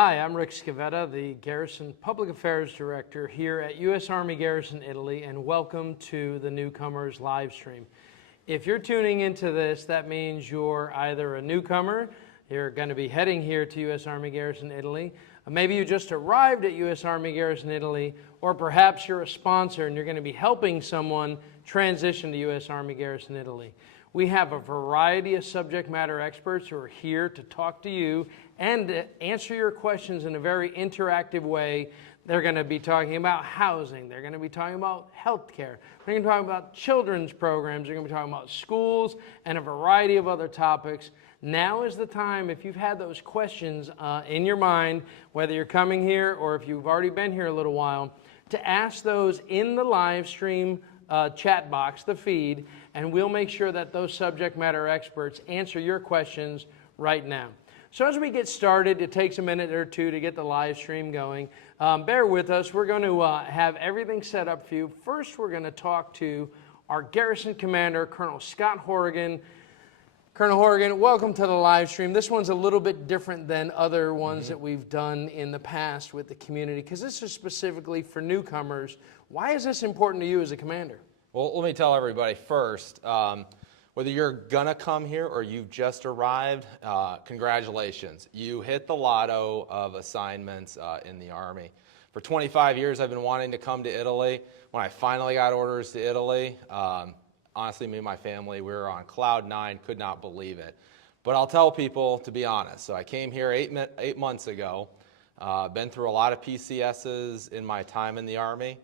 Hi, I'm Rick Scavetta, the Garrison Public Affairs Director here at U.S. Army Garrison Italy, and welcome to the Newcomers Livestream. If you're tuning into this, that means you're either a newcomer, you're going to be heading here to U.S. Army Garrison Italy, maybe you just arrived at U.S. Army Garrison Italy, or perhaps you're a sponsor and you're going to be helping someone transition to U.S. Army Garrison Italy. We have a variety of subject matter experts who are here to talk to you and to answer your questions in a very interactive way. They're going to be talking about housing. They're going to be talking about healthcare. They're going to be talking about children's programs. They're going to be talking about schools and a variety of other topics. Now is the time, if you've had those questions in your mind, whether you're coming here or if you've already been here a little while, to ask those in the live stream chat box, the feed, and we'll make sure that those subject matter experts answer your questions right now. So as we get started, it takes a minute or two to get the live stream going. Bear with us. We're going to have everything set up for you. First, we're going to talk to our Garrison Commander, Colonel Scott Horrigan. Colonel Horrigan, welcome to the live stream. This one's a little bit different than other ones that we've done in the past with the community, because this is specifically for newcomers. Why is this important to you as a commander? Well, let me tell everybody first, whether you're gonna come here or you've just arrived, congratulations. You hit the lotto of assignments in the Army. For 25 years, I've been wanting to come to Italy. When I finally got orders to Italy, honestly, me and my family, we were on cloud nine, could not believe it. But I'll tell people, to be honest, so I came here eight months ago, been through a lot of PCSs in my time in the Army.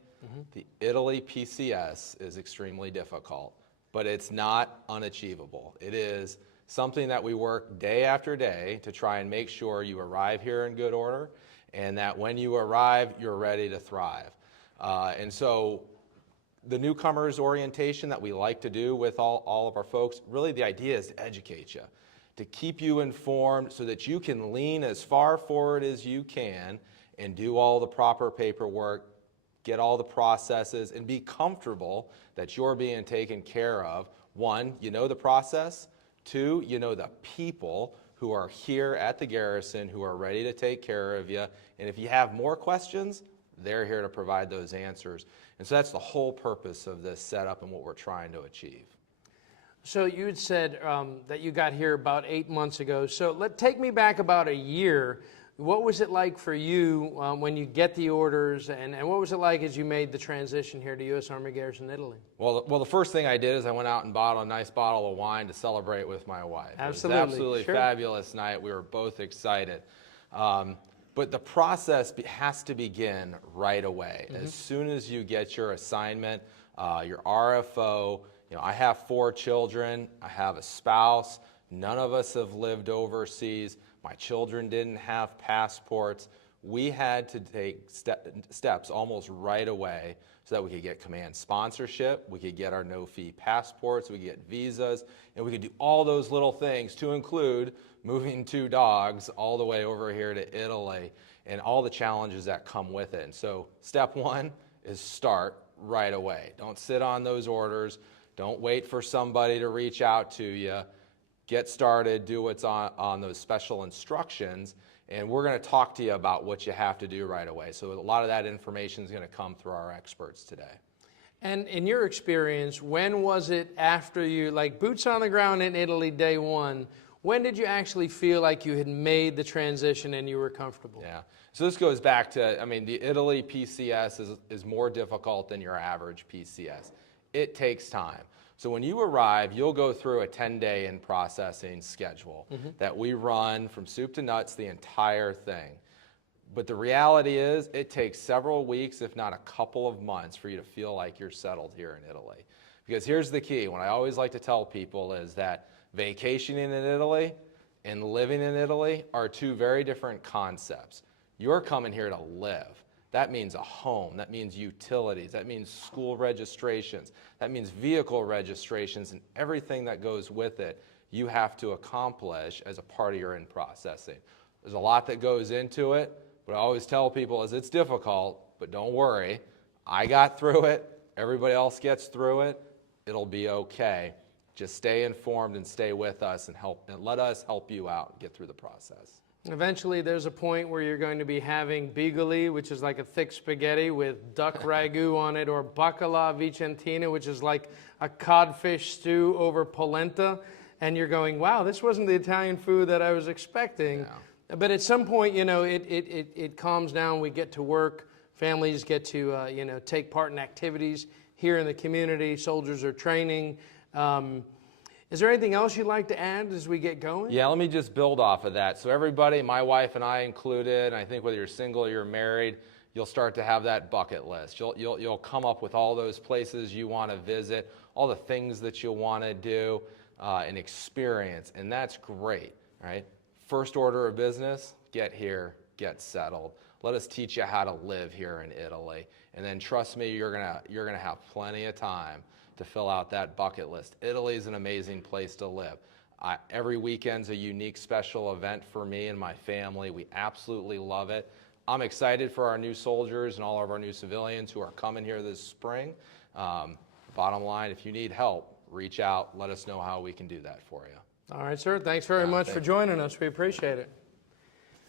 The Italy PCS is extremely difficult, but it's not unachievable. It is something that we work day after day to try and make sure you arrive here in good order, and that when you arrive, you're ready to thrive. And so the newcomers orientation that we like to do with all of our folks, really the idea is to educate you, to keep you informed so that you can lean as far forward as you can and do all the proper paperwork, get all the processes, and be comfortable that you're being taken care of. One, you know the process. Two, you know the people who are here at the garrison who are ready to take care of you. And if you have more questions, they're here to provide those answers. And so that's the whole purpose of this setup and what we're trying to achieve. So you had said that you got here about 8 months ago. So take me back about a year. What was it like for you when you get the orders, and what was it like as you made the transition here to U.S. Army Garrison Italy? Well, the first thing I did is I went out and bought a nice bottle of wine to celebrate with my wife. Absolutely. It was an absolutely fabulous night. We were both excited. But the process has to begin right away. As soon as you get your assignment, your RFO, I have 4 children, I have a spouse, none of us have lived overseas, my children didn't have passports. We had to take steps almost right away so that we could get command sponsorship, we could get our no-fee passports, we could get visas, and we could do all those little things to include moving 2 dogs all the way over here to Italy and all the challenges that come with it. And so step 1 is start right away. Don't sit on those orders. Don't wait for somebody to reach out to you. Get started, do what's on those special instructions, and we're going to talk to you about what you have to do right away. So a lot of that information is going to come through our experts today. And in your experience, when was it after you, like boots on the ground in Italy day one, when did you actually feel like you had made the transition and you were comfortable? Yeah, so this goes back to, the Italy PCS is more difficult than your average PCS. It takes time. So when you arrive, you'll go through a 10-day in-processing schedule that we run from soup to nuts, the entire thing. But the reality is it takes several weeks, if not a couple of months, for you to feel like you're settled here in Italy. Because here's the key. What I always like to tell people is that vacationing in Italy and living in Italy are 2 very different concepts. You're coming here to live. That means a home, that means utilities, that means school registrations, that means vehicle registrations, and everything that goes with it you have to accomplish as a part of your in-processing. There's a lot that goes into it, but I always tell people is it's difficult, but don't worry. I got through it, everybody else gets through it, it'll be okay. Just stay informed and stay with us and let us help you out and get through the process. Eventually, there's a point where you're going to be having bigoli, which is like a thick spaghetti with duck ragu on it, or bacala vicentina, which is like a codfish stew over polenta. And you're going, wow, this wasn't the Italian food that I was expecting. Yeah. But at some point, it calms down. We get to work. Families get to, take part in activities here in the community. Soldiers are training. Is there anything else you'd like to add as we get going? Yeah, let me just build off of that. So everybody, my wife and I included, and I think whether you're single or you're married, you'll start to have that bucket list. You'll come up with all those places you want to visit, all the things that you want to do and experience, and that's great, right? First order of business, get here, get settled. Let us teach you how to live here in Italy, and then trust me, you're gonna have plenty of time to fill out that bucket list. Italy is an amazing place to live. Every weekend's a unique special event for me and my family. We absolutely love it. I'm excited for our new soldiers and all of our new civilians who are coming here this spring. Bottom line, if you need help, reach out. Let us know how we can do that for you. All right, sir. Thanks very much for joining us. We appreciate it.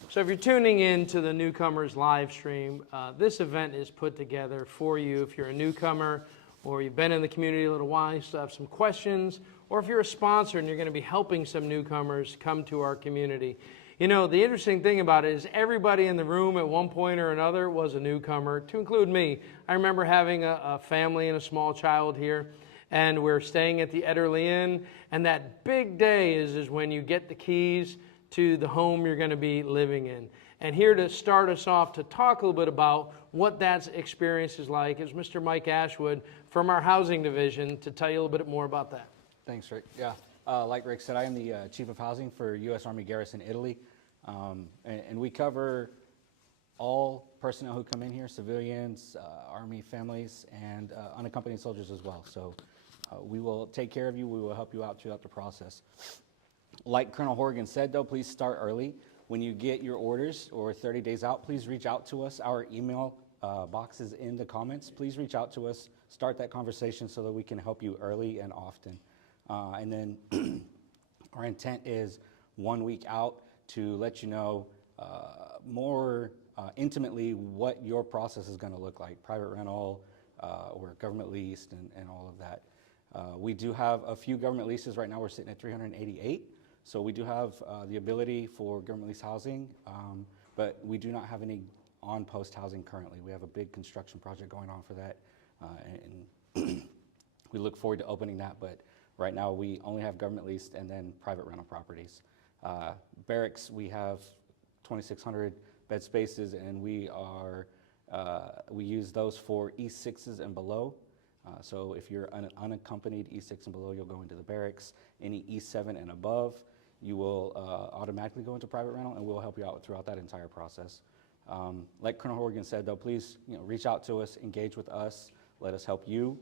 So if you're tuning in to the Newcomers live stream, this event is put together for you if you're a newcomer or you've been in the community a little while, you still have some questions, or if you're a sponsor and you're going to be helping some newcomers come to our community. You know, the interesting thing about it is everybody in the room at one point or another was a newcomer, to include me. I remember having a family and a small child here, and we're staying at the Italy Inn, and that big day is when you get the keys to the home you're going to be living in. And here to start us off to talk a little bit about what that experience is like is Mr. Mike Ashwood from our housing division to tell you a little bit more about that. Thanks, Rick. Yeah, like Rick said, I am the Chief of Housing for U.S. Army Garrison Italy, and we cover all personnel who come in here, civilians, Army families, and unaccompanied soldiers as well. So we will take care of you. We will help you out throughout the process. Like Colonel Horgan said, though, please start early. When you get your orders or 30 days out, please reach out to us. Our email box is in the comments. Please reach out to us, start that conversation so that we can help you early and often. And then our intent is 1 week out to let you know more intimately what your process is going to look like, private rental or government leased and all of that. We do have a few government leases right now. We're sitting at 388. So we do have the ability for government lease housing, but we do not have any on-post housing currently. We have a big construction project going on for that, and we look forward to opening that, but right now we only have government leased and then private rental properties. Barracks, we have 2,600 bed spaces, and we use those for E6s and below. So if you're an unaccompanied E6 and below, you'll go into the barracks. Any E7 and above, you will automatically go into private rental, and we'll help you out throughout that entire process. Like Colonel Horgan said, though, please reach out to us, engage with us, let us help you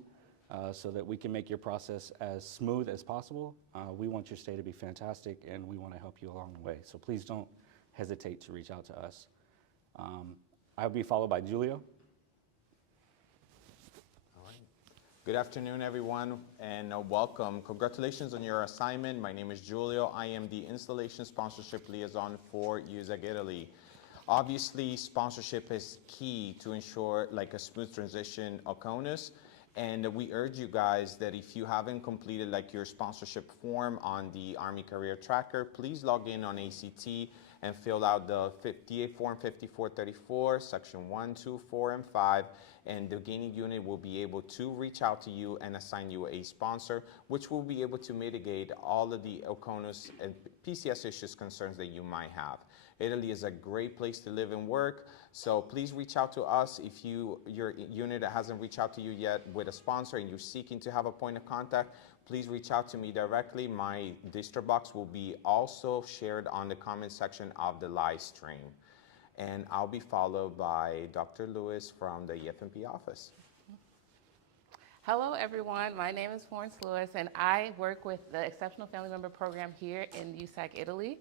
so that we can make your process as smooth as possible. We want your stay to be fantastic, and we want to help you along the way. So please don't hesitate to reach out to us. I'll be followed by Julio. Good afternoon, everyone, and welcome. Congratulations on your assignment. My name is Giulio. I am the Installation Sponsorship Liaison for USAG Italy. Obviously, sponsorship is key to ensure a smooth transition of CONUS, and we urge you guys that if you haven't completed your sponsorship form on the Army Career Tracker, please log in on ACT and fill out the DA Form 5434, Section 1, 2, 4, and 5, and the gaining unit will be able to reach out to you and assign you a sponsor, which will be able to mitigate all of the CONUS and PCS issues concerns that you might have. Italy is a great place to live and work, so please reach out to us if your unit hasn't reached out to you yet with a sponsor and you're seeking to have a point of contact. Please reach out to me directly. My distro box will be also shared on the comment section of the live stream. And I'll be followed by Dr. Lewis from the EFMP office. Hello, everyone. My name is Florence Lewis, and I work with the Exceptional Family Member Program here in USAG Italy.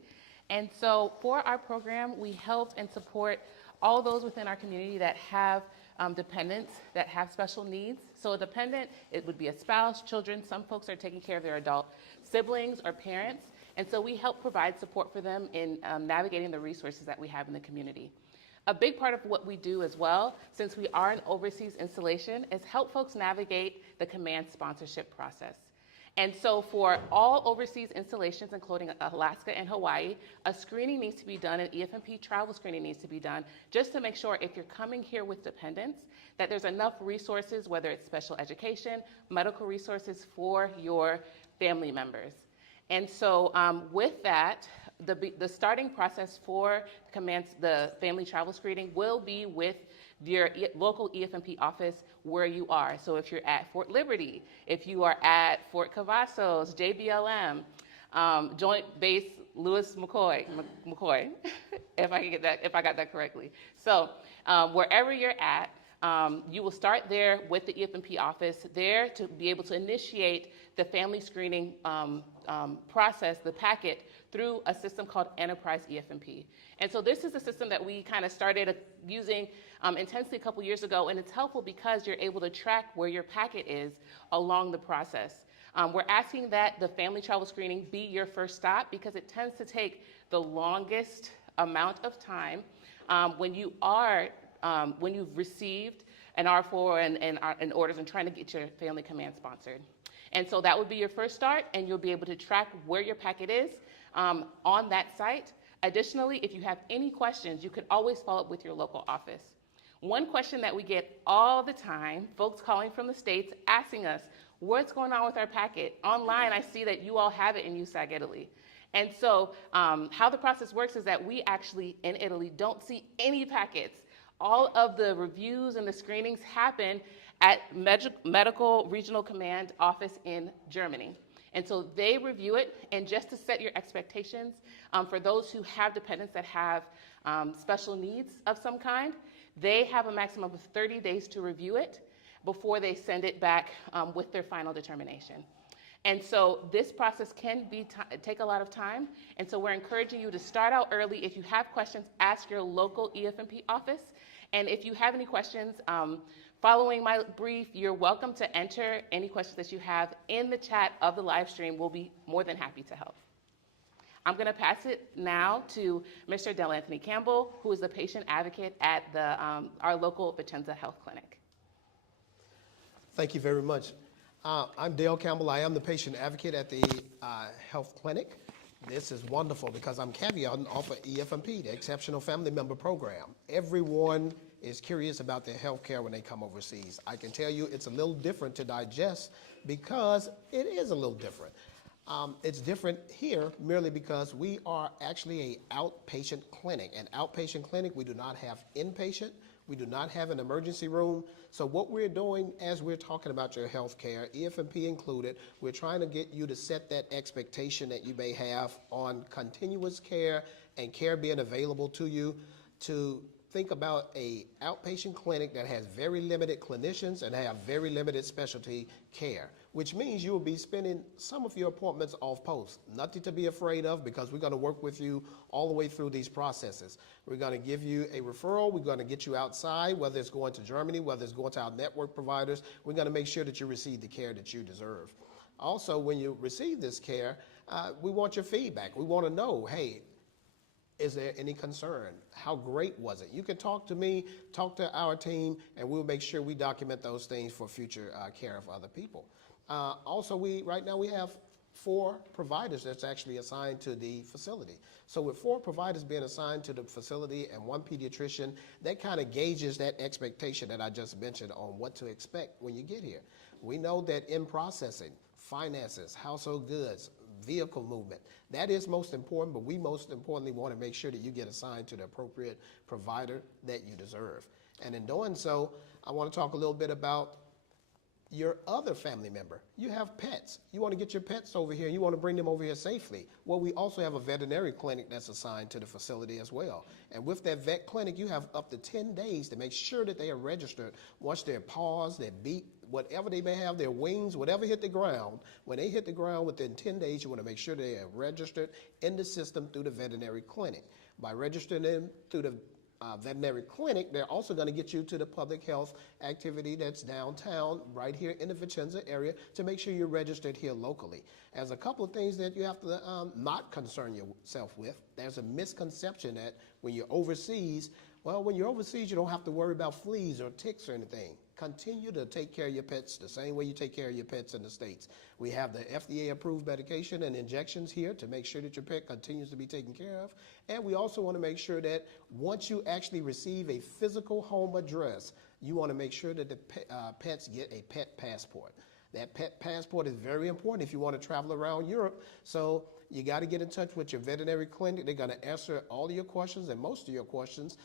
And so for our program, we help and support all those within our community that have dependents that have special needs. So a dependent, it would be a spouse, children. Some folks are taking care of their adult siblings or parents. And so we help provide support for them in navigating the resources that we have in the community. A big part of what we do as well, since we are an overseas installation, is help folks navigate the command sponsorship process. And so for all overseas installations, including Alaska and Hawaii, a screening needs to be done, an EFMP travel screening needs to be done, just to make sure if you're coming here with dependents, that there's enough resources, whether it's special education, medical resources for your family members. And so with that, the starting process for the family travel screening will be with your local EFMP office where you are. So if you're at Fort Liberty, if you are at Fort Cavazos, JBLM, Joint Base Lewis McCoy, if I got that correctly. So wherever you're at, you will start there with the EFMP office there to be able to initiate the family screening process, the packet, through a system called Enterprise EFMP. And so this is a system that we kind of started using intensely a couple years ago, and it's helpful because you're able to track where your packet is along the process. We're asking that the family travel screening be your first stop because it tends to take the longest amount of time when you've received an R4 and orders and trying to get your family command sponsored. And so that would be your first start, and you'll be able to track where your packet is on that site. Additionally, if you have any questions, you could always follow up with your local office. One question that we get all the time, folks calling from the States asking us, what's going on with our packet? Online, I see that you all have it in USAG Italy. And so how the process works is that we actually, in Italy, don't see any packets. All of the reviews and the screenings happen at Medical Regional Command Office in Germany. And so they review it, and just to set your expectations, for those who have dependents that have special needs of some kind, they have a maximum of 30 days to review it before they send it back with their final determination. And so this process can take a lot of time, and so we're encouraging you to start out early. If you have questions, ask your local EFMP office, and if you have any questions, following my brief, you're welcome to enter any questions that you have in the chat of the live stream. We'll be more than happy to help. I'm going to pass it now to Mr. Del Anthony Campbell, who is the patient advocate at our local Vicenza Health Clinic. Thank you very much. I'm Dale Campbell. I am the patient advocate at the health clinic. This is wonderful because I'm caveating off of EFMP, the Exceptional Family Member Program. Everyone is curious about their health care when they come overseas. I can tell you it's a little different to digest because it is a little different. It's different here merely because we are actually an outpatient clinic. An outpatient clinic, we do not have inpatient. We do not have an emergency room. So what we're doing as we're talking about your health care, EFMP included, we're trying to get you to set that expectation that you may have on continuous care and care being available to you, to think about a outpatient clinic that has very limited clinicians and have very limited specialty care, which means you will be spending some of your appointments off post. Nothing to be afraid of because we're going to work with you all the way through these processes. We're going to give you a referral. We're going to get you outside, whether it's going to Germany, whether it's going to our network providers. We're going to make sure that you receive the care that you deserve. Also, when you receive this care, we want your feedback. We want to know, hey, is there any concern? How great was it? You can talk to me, talk to our team, and we'll make sure we document those things for future care of other people. Also, right now we have 4 providers that's actually assigned to the facility. So with 4 providers being assigned to the facility and 1 pediatrician, that kind of gauges that expectation that I just mentioned on what to expect when you get here. We know that in processing, finances, household goods, vehicle movement, that is most important, but we most importantly want to make sure that you get assigned to the appropriate provider that you deserve. And in doing so, I want to talk a little bit about your other family member. You have pets. You want to get your pets over here. You want to bring them over here safely. Well, we also have a veterinary clinic that's assigned to the facility as well. And with that vet clinic, you have up to 10 days to make sure that they are registered. Watch their paws, their beak, whatever they may have, their wings, whatever hit the ground. When they hit the ground within 10 days, you want to make sure they are registered in the system through the veterinary clinic. By registering them through the veterinary clinic, they're also going to get you to the public health activity that's downtown, right here in the Vicenza area, to make sure you're registered here locally. There's a couple of things that you have to not concern yourself with. There's a misconception that when you're overseas, well, when you're overseas, you don't have to worry about fleas or ticks or anything. Continue to take care of your pets the same way you take care of your pets in the States. We have the FDA-approved medication and injections here to make sure that your pet continues to be taken care of. And we also want to make sure that once you actually receive a physical home address, you want to make sure that the pets get a pet passport. That pet passport is very important if you want to travel around Europe. So you got to get in touch with your veterinary clinic. They're going to answer all of your questions and most of your questions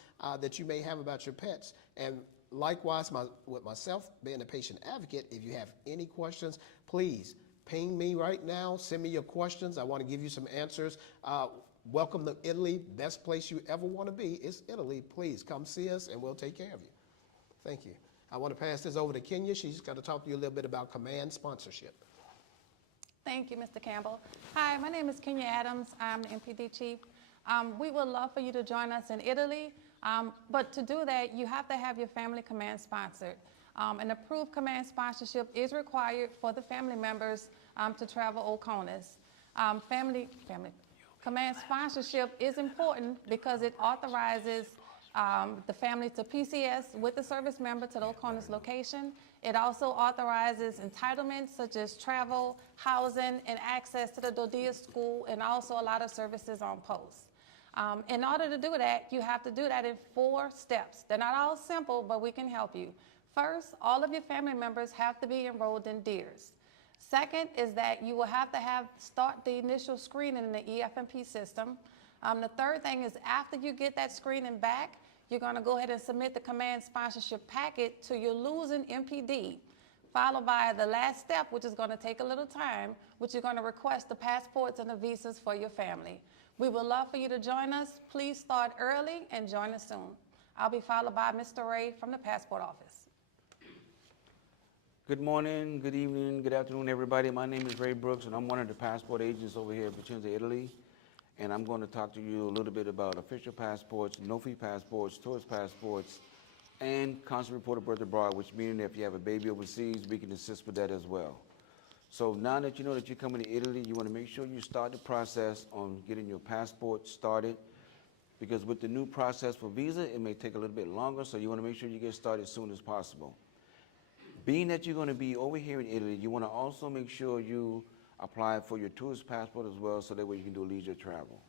that you may have about your pets. And likewise, with myself being a patient advocate, if you have any questions, please ping me right now. Send me your questions. I want to give you some answers. Welcome to Italy. Best place you ever want to be is Italy. Please come see us and we'll take care of you. Thank you. I want to pass this over to Kenya. She's got to talk to you a little bit about command sponsorship. Thank you, Mr. Campbell. Hi, my name is Kenya Adams. I'm the MPD chief. We would love for you to join us in Italy, but to do that, you have to have your family command sponsored. An approved command sponsorship is required for the family members to travel OCONUS. Command sponsorship is important because it authorizes the family to PCS with the service member to the OCONUS location. It also authorizes entitlements such as travel, housing, and access to the DODIA school, and also a lot of services on post. In order to do that, you have to do that in 4 steps. They're not all simple, but we can help you. First, all of your family members have to be enrolled in DEERS. Second is that you will have to start the initial screening in the EFMP system. The third thing is after you get that screening back, you're going to go ahead and submit the command sponsorship packet to your losing MPD, followed by the last step, which is going to take a little time, which you're going to request the passports and the visas for your family. We would love for you to join us. Please start early and join us soon. I'll be followed by Mr. Ray from the passport office. Good morning, good evening, good afternoon, everybody. My name is Ray Brooks, and I'm one of the passport agents over here at Vicenza, Italy. And I'm going to talk to you a little bit about official passports, no-fee passports, tourist passports, and constant report of birth abroad, which means if you have a baby overseas, we can assist with that as well. So now that you know that you're coming to Italy, you want to make sure you start the process on getting your passport started, because with the new process for visa, it may take a little bit longer, so you want to make sure you get started as soon as possible. Being that you're going to be over here in Italy, you want to also make sure you apply for your tourist passport as well, so that way you can do leisure travel.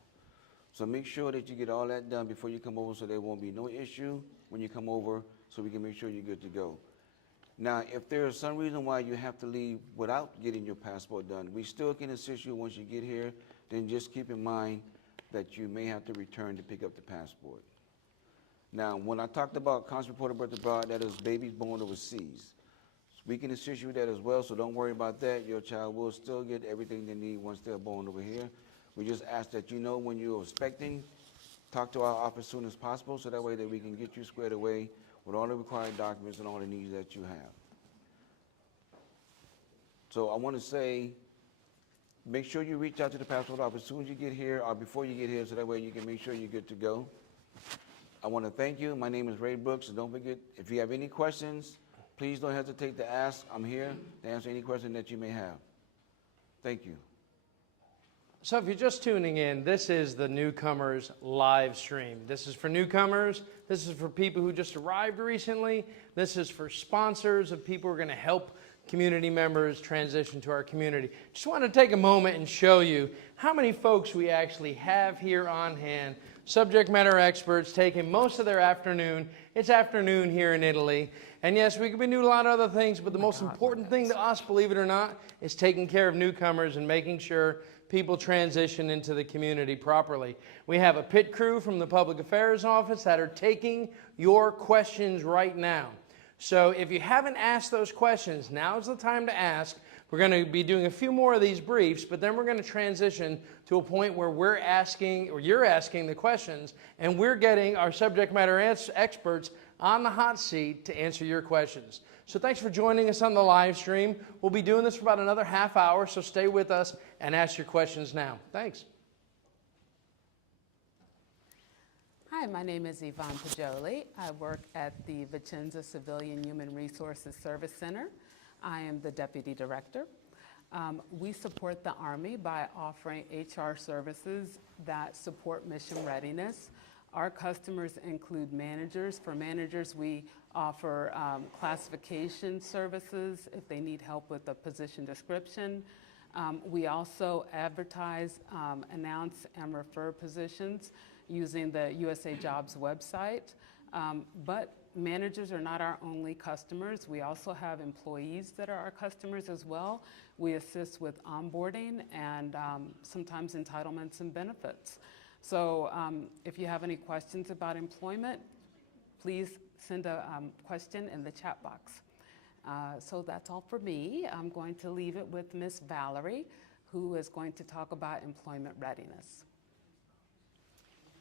So make sure that you get all that done before you come over, so there won't be no issue when you come over, so we can make sure you're good to go. Now, if there is some reason why you have to leave without getting your passport done, we still can assist you once you get here. Then just keep in mind that you may have to return to pick up the passport. Now, when I talked about constant report of birth abroad, that is babies born overseas. We can assist you with that as well, so don't worry about that. Your child will still get everything they need once they're born over here. We just ask that you know when you're expecting, talk to our office as soon as possible, so that way that we can get you squared away with all the required documents and all the needs that you have. So I want to say, make sure you reach out to the passport office as soon as you get here or before you get here, so that way you can make sure you're good to go. I want to thank you. My name is Ray Brooks, and don't forget, if you have any questions, please don't hesitate to ask. I'm here to answer any question that you may have. Thank you. So if you're just tuning in, this is the Newcomers Livestream. This is for newcomers. This is for people who just arrived recently. This is for sponsors of people who are going to help community members transition to our community. Just want to take a moment and show you how many folks we actually have here on hand. Subject matter experts taking most of their afternoon. It's afternoon here in Italy. And yes, we could be doing a lot of other things, but the most important thing to us, believe it or not, is taking care of newcomers and making sure people transition into the community properly. We have a pit crew from the Public Affairs Office that are taking your questions right now. So if you haven't asked those questions, now's the time to ask. We're going to be doing a few more of these briefs, but then we're going to transition to a point where we're asking, or you're asking the questions, and we're getting our subject matter experts on the hot seat to answer your questions. So thanks for joining us on the live stream. We'll be doing this for about another half hour, so stay with us and ask your questions now. Thanks. Hi, Hi, my name is Yvonne Pajoli. I work at the Vicenza Civilian Human Resources Service Center. I am the Deputy Director. We support the Army by offering HR services that support mission readiness. Our customers include managers. For managers, we offer classification services if they need help with a position description. We also advertise, announce, and refer positions using the USA Jobs website. But managers are not our only customers. We also have employees that are our customers as well. We assist with onboarding and sometimes entitlements and benefits. So if you have any questions about employment, please send a question in the chat box. So that's all for me. I'm going to leave it with Miss Valerie, who is going to talk about employment readiness.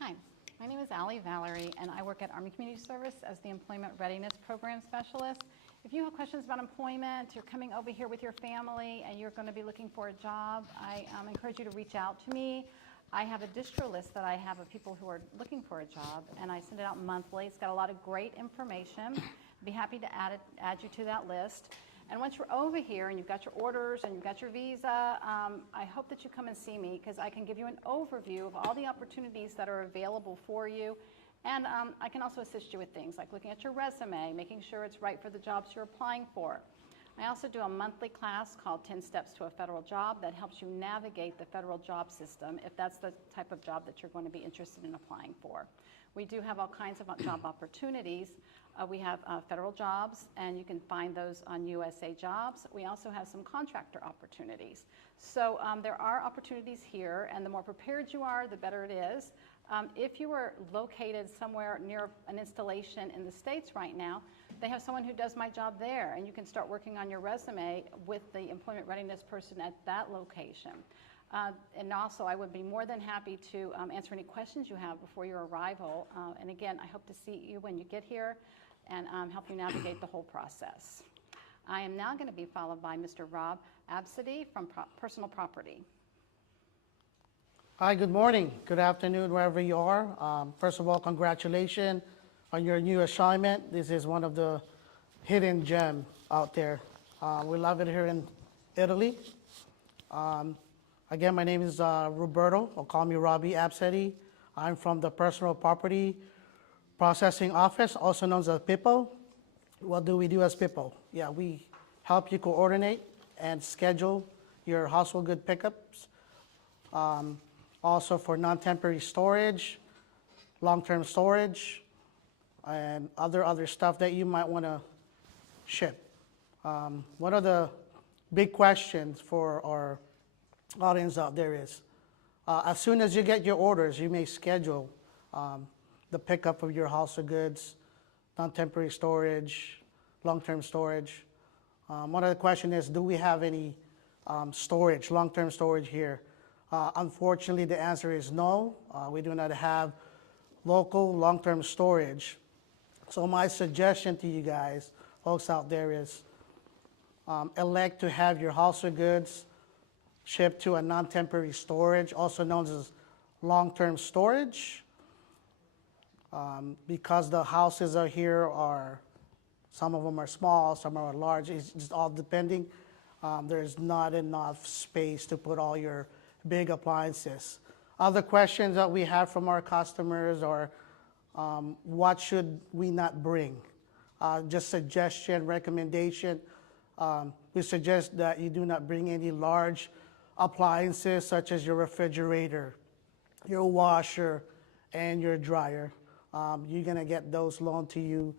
Hi, my name is Allie Valerie, and I work at Army Community Service as the Employment Readiness Program Specialist. If you have questions about employment, you're coming over here with your family, and you're going to be looking for a job, I encourage you to reach out to me. I have a distro list that I have of people who are looking for a job, and I send it out monthly. It's got a lot of great information. I'd be happy to add you to that list. And once you're over here and you've got your orders and you've got your visa, I hope that you come and see me because I can give you an overview of all the opportunities that are available for you. And I can also assist you with things like looking at your resume, making sure it's right for the jobs you're applying for. I also do a monthly class called 10 Steps to a Federal Job that helps you navigate the federal job system if that's the type of job that you're going to be interested in applying for. We do have all kinds of job opportunities. We have federal jobs, and you can find those on USA Jobs. We also have some contractor opportunities. So there are opportunities here, and the more prepared you are, the better it is. If you are located somewhere near an installation in the States right now, they have someone who does my job there, and you can start working on your resume with the employment readiness person at that location. And also, I would be more than happy to answer any questions you have before your arrival. And again, I hope to see you when you get here and help you navigate the whole process. I am now going to be followed by Mr. Rob Absidy from Personal Property. Hi, good morning, good afternoon, wherever you are. First of all, congratulations on your new assignment. This is one of the hidden gems out there. We love it here in Italy. Again, my name is Roberto, or call me Robbie Absidy. I'm from the Personal Property Processing Office, also known as PIPO. What do we do as PIPO? Yeah, we help you coordinate and schedule your household good pickups. Also for non-temporary storage, long-term storage, and other stuff that you might want to ship. One of the big questions for our audience out there is, as soon as you get your orders, you may schedule the pickup of your house of goods, non-temporary storage, long-term storage. One of the questions is, do we have any storage, long-term storage here? Unfortunately, the answer is no. We do not have local long-term storage. So my suggestion to you guys, folks out there, is elect to have your house of goods shipped to a non-temporary storage, also known as long-term storage. Because the houses are here some of them are small, some are large, it's just all depending. There's not enough space to put all your big appliances. Other questions that we have from our customers are, what should we not bring? Just suggestion, recommendation. We suggest that you do not bring any large appliances such as your refrigerator, your washer, and your dryer. You're gonna get those loaned to you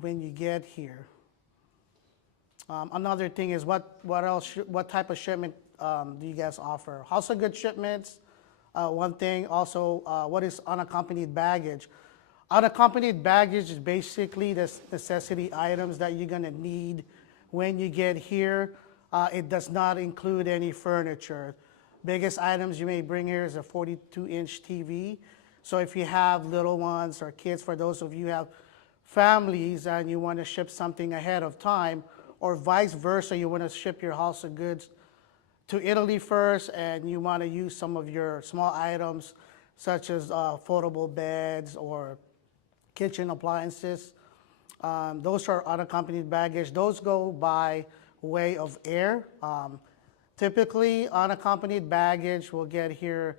when you get here. Another thing is what type of shipment do you guys offer? House of goods shipments, one thing. Also, what is unaccompanied baggage? Unaccompanied baggage is basically the necessity items that you're gonna need when you get here. It does not include any furniture. Biggest items you may bring here is a 42-inch TV. So if you have little ones or kids, for those of you who have families and you want to ship something ahead of time, or vice versa, you want to ship your house of goods to Italy first and you want to use some of your small items such as foldable beds or kitchen appliances. Those are unaccompanied baggage. Those go by way of air. Typically, unaccompanied baggage will get here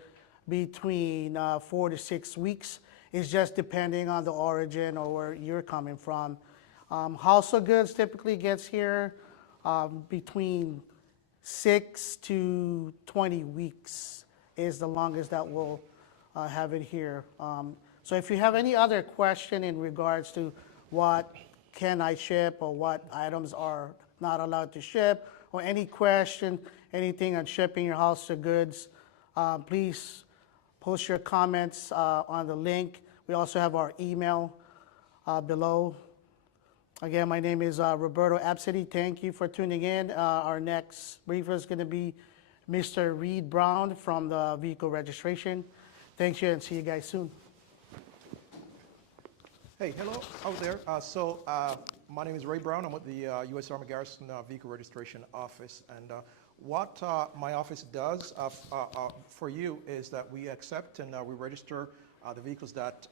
between 4 to 6 weeks. It's just depending on the origin or where you're coming from. Household goods typically gets here between 6 to 20 weeks is the longest that we'll have it here. So if you have any other question in regards to what can I ship or what items are not allowed to ship, or any question, anything on shipping your household goods, please post your comments on the link. We also have our email below. Again, my name is Roberto Absidy. Thank you for tuning in. Our next briefer is going to be Mr. Reed Brown from the Vehicle Registration. Thank you, and see you guys soon. Hey, hello out there. My name is Ray Brown. I'm with the U.S. Army Garrison Vehicle Registration Office. And what my office does for you is that we accept and we register the vehicles that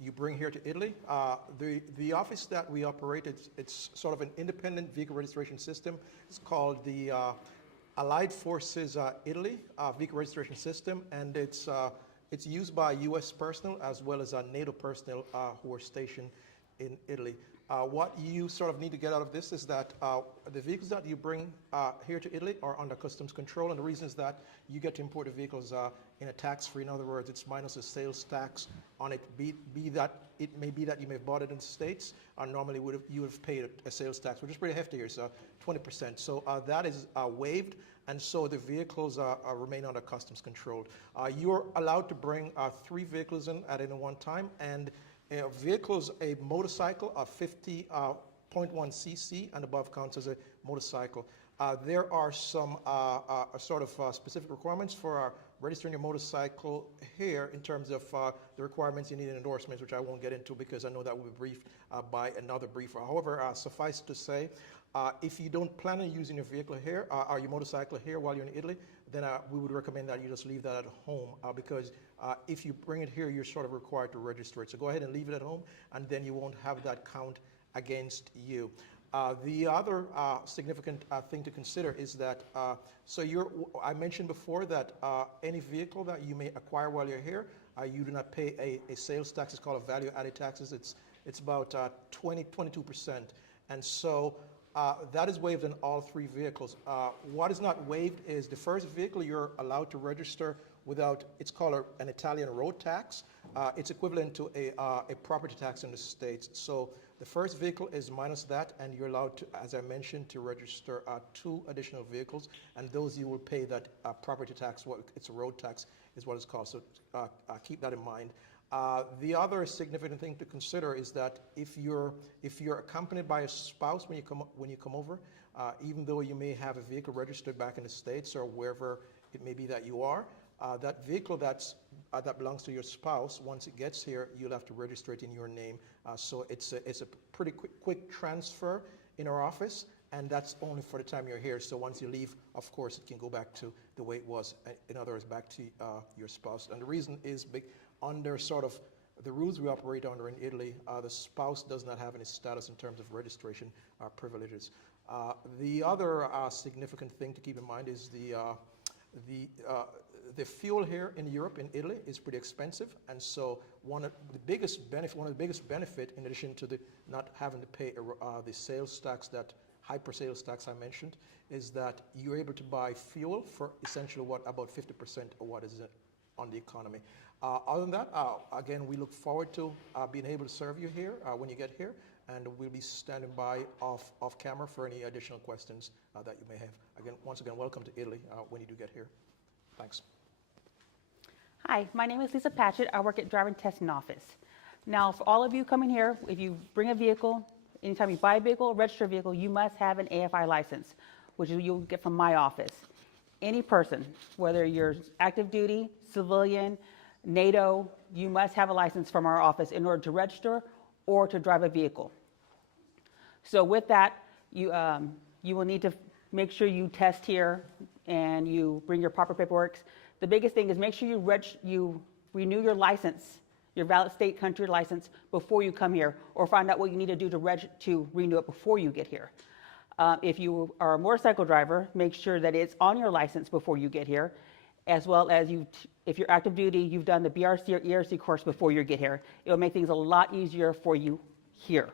you bring here to Italy. The office that we operate, it's sort of an independent vehicle registration system. It's called the Allied Forces Italy Vehicle Registration System, and it's used by U.S. personnel as well as NATO personnel who are stationed in Italy. What you sort of need to get out of this is that the vehicles that you bring here to Italy are under customs control, and the reason is that you get to import the vehicles in a tax-free. In other words, it's minus a sales tax on it. Be that it may be that you may have bought it in the States, normally you would have paid a sales tax, which is pretty hefty here, so 20%. So that is waived, and so the vehicles remain under customs control. You're allowed to bring 3 vehicles in at any one time, and vehicles, a motorcycle of 50.1 cc and above counts as a motorcycle. There are some sort of specific requirements for registering your motorcycle here in terms of the requirements. You need an endorsement, which I won't get into because I know that will be briefed by another briefer. However, suffice to say, if you don't plan on using your vehicle here or your motorcycle here while you're in Italy, then we would recommend that you just leave that at home because if you bring it here, you're sort of required to register it. So go ahead and leave it at home, and then you won't have that count against you. The other significant thing to consider is that, I mentioned before that any vehicle that you may acquire while you're here, you do not pay a sales tax. It's called a value-added taxes. It's about 22%. And so that is waived in all 3 vehicles. What is not waived is the first vehicle you're allowed to register without, it's called an Italian road tax. It's equivalent to a property tax in the States. So the first vehicle is minus that, and you're allowed to, as I mentioned, to register 2 additional vehicles, and those you will pay that property tax. It's a road tax is what it's called, so keep that in mind. The other significant thing to consider is that if you're accompanied by a spouse when you come over, even though you may have a vehicle registered back in the States or wherever it may be that you are, that vehicle that belongs to your spouse, once it gets here, you'll have to register it in your name. So it's a pretty quick transfer in our office, and that's only for the time you're here. So once you leave, of course, it can go back to the way it was. In other words, back to your spouse. And the reason is under sort of the rules we operate under in Italy, the spouse does not have any status in terms of registration privileges. The other significant thing to keep in mind is the fuel here in Europe, in Italy, is pretty expensive, and so one of the biggest benefit, in addition to the not having to pay the sales tax, that hyper sales tax I mentioned, is that you're able to buy fuel for essentially about 50% of what is on the economy. Other than that, again, we look forward to being able to serve you here when you get here, and we'll be standing by off camera for any additional questions that you may have. Once again, welcome to Italy when you do get here. Thanks. Hi, my name is Lisa Patchett. I work at Driving Testing Office. Now, for all of you coming here, if you bring a vehicle, anytime you buy a vehicle, register a vehicle, you must have an AFI license, which you'll get from my office. Any person, whether you're active duty, civilian, NATO, you must have a license from our office in order to register or to drive a vehicle. So with that, you will need to make sure you test here and you bring your proper paperwork. The biggest thing is make sure you renew your license, your valid state country license before you come here, or find out what you need to do to renew it before you get here. If you are a motorcycle driver, make sure that it's on your license before you get here, as well as if you're active duty, you've done the BRC or ERC course before you get here. It will make things a lot easier for you here.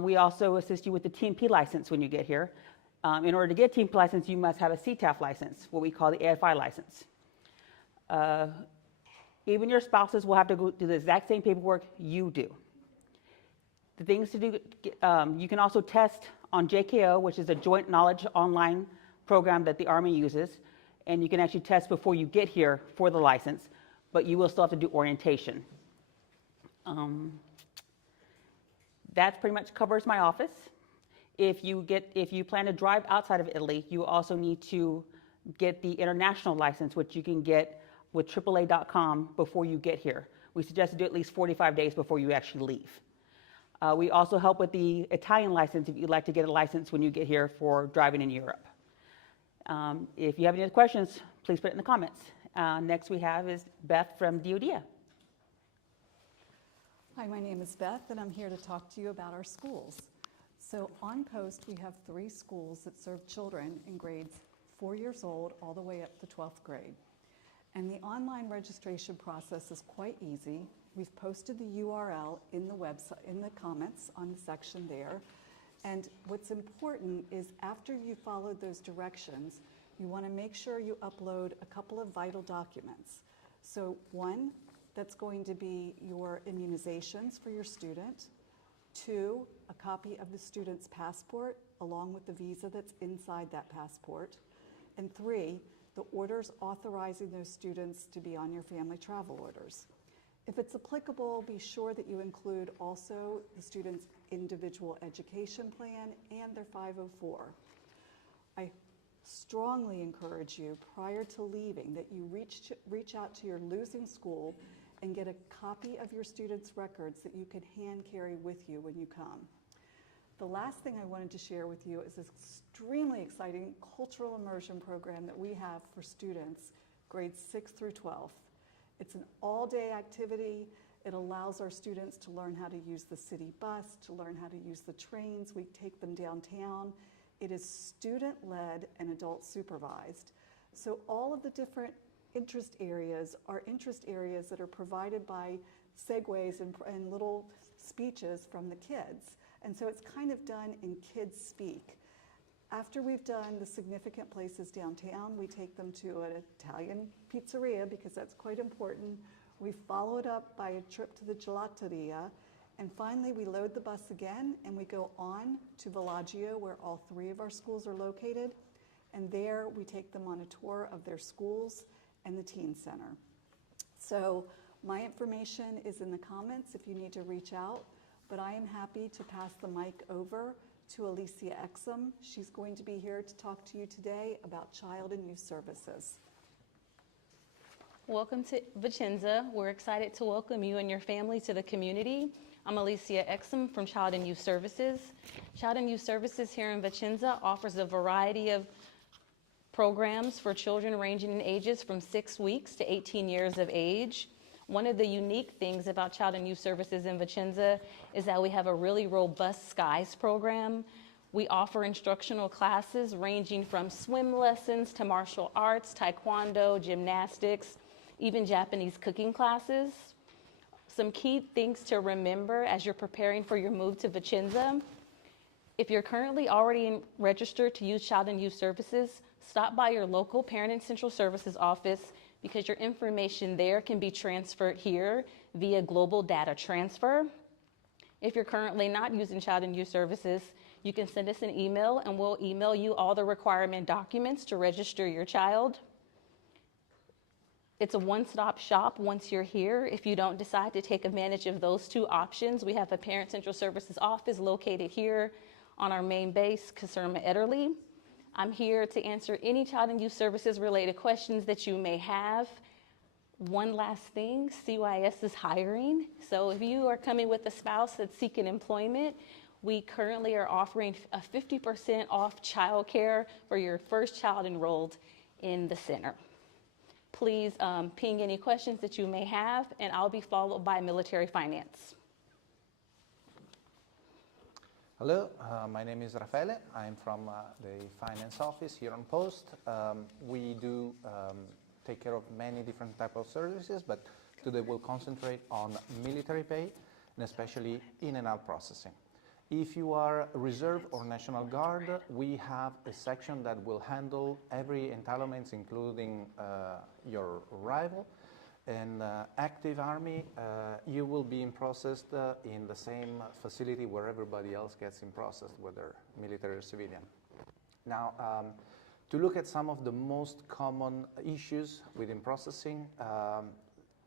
We also assist you with the TMP license when you get here. In order to get TMP license, you must have a CTAF license, what we call the AFI license. Even your spouses will have to go do the exact same paperwork you do. The things to do, you can also test on JKO, which is a Joint Knowledge Online program that the Army uses, and you can actually test before you get here for the license, but you will still have to do orientation. That pretty much covers my office. If you plan to drive outside of Italy, you also need to get the international license, which you can get with AAA.com before you get here. We suggest to do at least 45 days before you actually leave. We also help with the Italian license if you'd like to get a license when you get here for driving in Europe. If you have any other questions, please put it in the comments. Next we have is Beth from DODIA. Hi, my name is Beth, and I'm here to talk to you about our schools. So on post, we have 3 schools that serve children in grades 4 years old all the way up to 12th grade. And the online registration process is quite easy. We've posted the URL in the website, in the comments on the section there. And what's important is after you followed those directions, you want to make sure you upload a couple of vital documents. So one, that's going to be your immunizations for your student. 2, a copy of the student's passport along with the visa that's inside that passport. And 3, the orders authorizing those students to be on your family travel orders. If it's applicable, be sure that you include also the student's individual education plan and their 504. I strongly encourage you prior to leaving that you reach out to your losing school and get a copy of your student's records that you can hand carry with you when you come. The last thing I wanted to share with you is this extremely exciting cultural immersion program that we have for students grades 6 through 12. It's an all-day activity. It allows our students to learn how to use the city bus, to learn how to use the trains. We take them downtown. It is student-led and adult supervised. So all of the different interest areas are interest areas that are provided by segues and little speeches from the kids. And so it's kind of done in kids speak. After we've done the significant places downtown, we take them to an Italian pizzeria because that's quite important. We follow it up by a trip to the gelateria. And finally, we load the bus again and we go on to Villaggio, where all 3 of our schools are located. And there we take them on a tour of their schools and the teen center. So my information is in the comments if you need to reach out, but I am happy to pass the mic over to Alicia Exum. She's going to be here to talk to you today about Child and Youth Services. Welcome to Vicenza. We're excited to welcome you and your family to the community. I'm Alicia Exum from Child and Youth Services. Child and Youth Services here in Vicenza offers a variety of programs for children ranging in ages from 6 weeks to 18 years of age. One of the unique things about Child and Youth Services in Vicenza is that we have a really robust SKIES program. We offer instructional classes ranging from swim lessons to martial arts, taekwondo, gymnastics, even Japanese cooking classes. Some key things to remember as you're preparing for your move to Vicenza. If you're currently already registered to use Child and Youth Services, stop by your local Parent and Central Services office because your information there can be transferred here via global data transfer. If you're currently not using Child and Youth Services, you can send us an email and we'll email you all the requirement documents to register your child. It's a one-stop shop once you're here. If you don't decide to take advantage of those 2 options, we have a Parent Central Services office located here on our main base, Caserta, Italy. I'm here to answer any Child and Youth Services related questions that you may have. One last thing, CYS is hiring. So if you are coming with a spouse that's seeking employment, we currently are offering a 50% off childcare for your first child enrolled in the center. Please ping any questions that you may have, and I'll be followed by military finance. Hello, my name is Raffaele. I'm from the finance office here on post. We do take care of many different types of services, but today we'll concentrate on military pay and especially in and out processing. If you are Reserve or National Guard, we have a section that will handle every entitlements, including your arrival. And active Army, you will be in processed in the same facility where everybody else gets in processed, whether military or civilian. Now, to look at some of the most common issues within processing,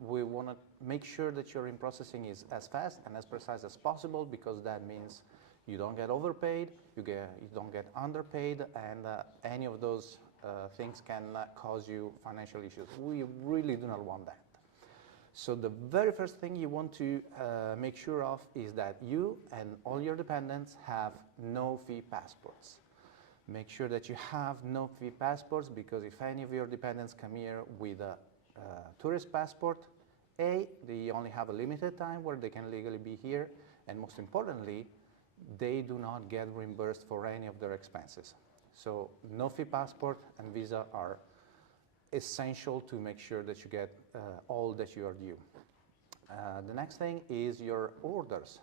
we want to make sure that your in processing is as fast and as precise as possible, because that means you don't get overpaid, you don't get underpaid, and any of those things can cause you financial issues. We really do not want that. So the very first thing you want to make sure of is that you and all your dependents have no-fee passports. Make sure that you have no-fee passports, because if any of your dependents come here with a tourist passport, they only have a limited time where they can legally be here, and most importantly, they do not get reimbursed for any of their expenses. So no-fee passport and visa are essential to make sure that you get all that you are due. The next thing is your orders.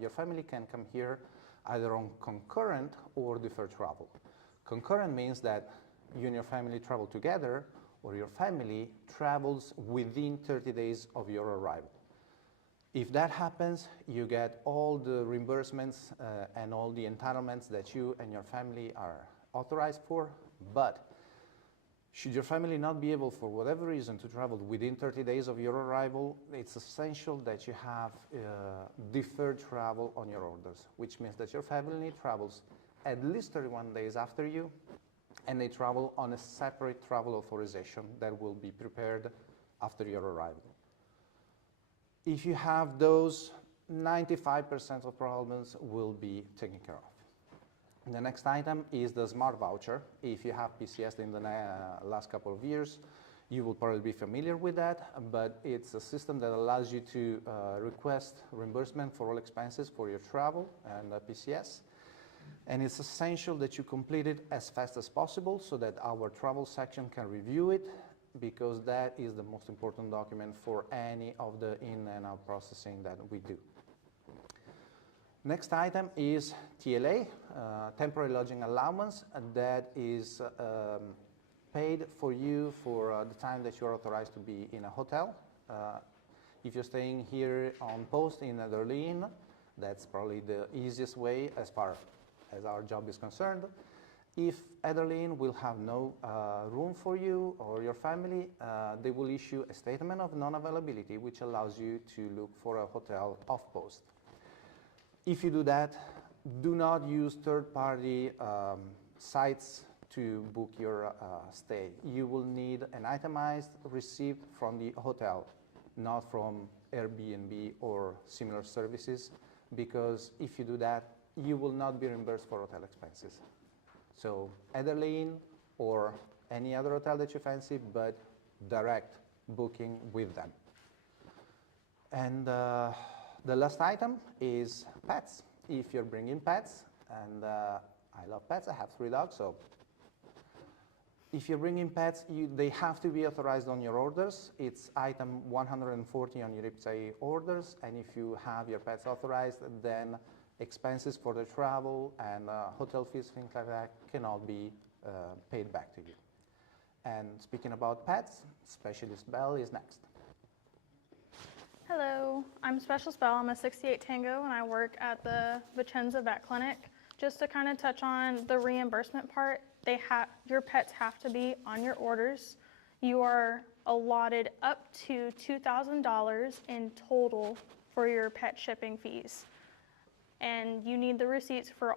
Your family can come here either on concurrent or deferred travel. Concurrent means that you and your family travel together, or your family travels within 30 days of your arrival. If that happens, you get all the reimbursements and all the entitlements that you and your family are authorized for. But should your family not be able, for whatever reason, to travel within 30 days of your arrival, it's essential that you have deferred travel on your orders, which means that your family travels at least 31 days after you, and they travel on a separate travel authorization that will be prepared after your arrival. If you have those, 95% of problems will be taken care of. The next item is the Smart Voucher. If you have PCS in the last couple of years, you will probably be familiar with that, but it's a system that allows you to request reimbursement for all expenses for your travel and PCS. And it's essential that you complete it as fast as possible so that our travel section can review it, because that is the most important document for any of the in and out processing that we do. Next item is TLA, temporary lodging allowance, that is paid for you for the time that you're authorized to be in a hotel. If you're staying here on post in Italy, that's probably the easiest way as far as our job is concerned. If Italy will have no room for you or your family, they will issue a statement of non-availability, which allows you to look for a hotel off post. If you do that, do not use third-party sites to book your stay. You will need an itemized receipt from the hotel, not from Airbnb or similar services, because if you do that, you will not be reimbursed for hotel expenses. So Italy or any other hotel that you fancy, but direct booking with them. And the last item is pets. If you're bringing pets, and I love pets, I have 3 dogs, so if you're bringing pets, they have to be authorized on your orders. It's item 140 on your IPSA orders, and if you have your pets authorized, then expenses for the travel and hotel fees, things like that, cannot be paid back to you. And speaking about pets, Specialist Belle is next. Hello, I'm Specialist Belle. I'm a 68 Tango, and I work at the Vicenza Vet Clinic. Just to kind of touch on the reimbursement part, your pets have to be on your orders. You are allotted up to $2,000 in total for your pet shipping fees. And you need the receipts for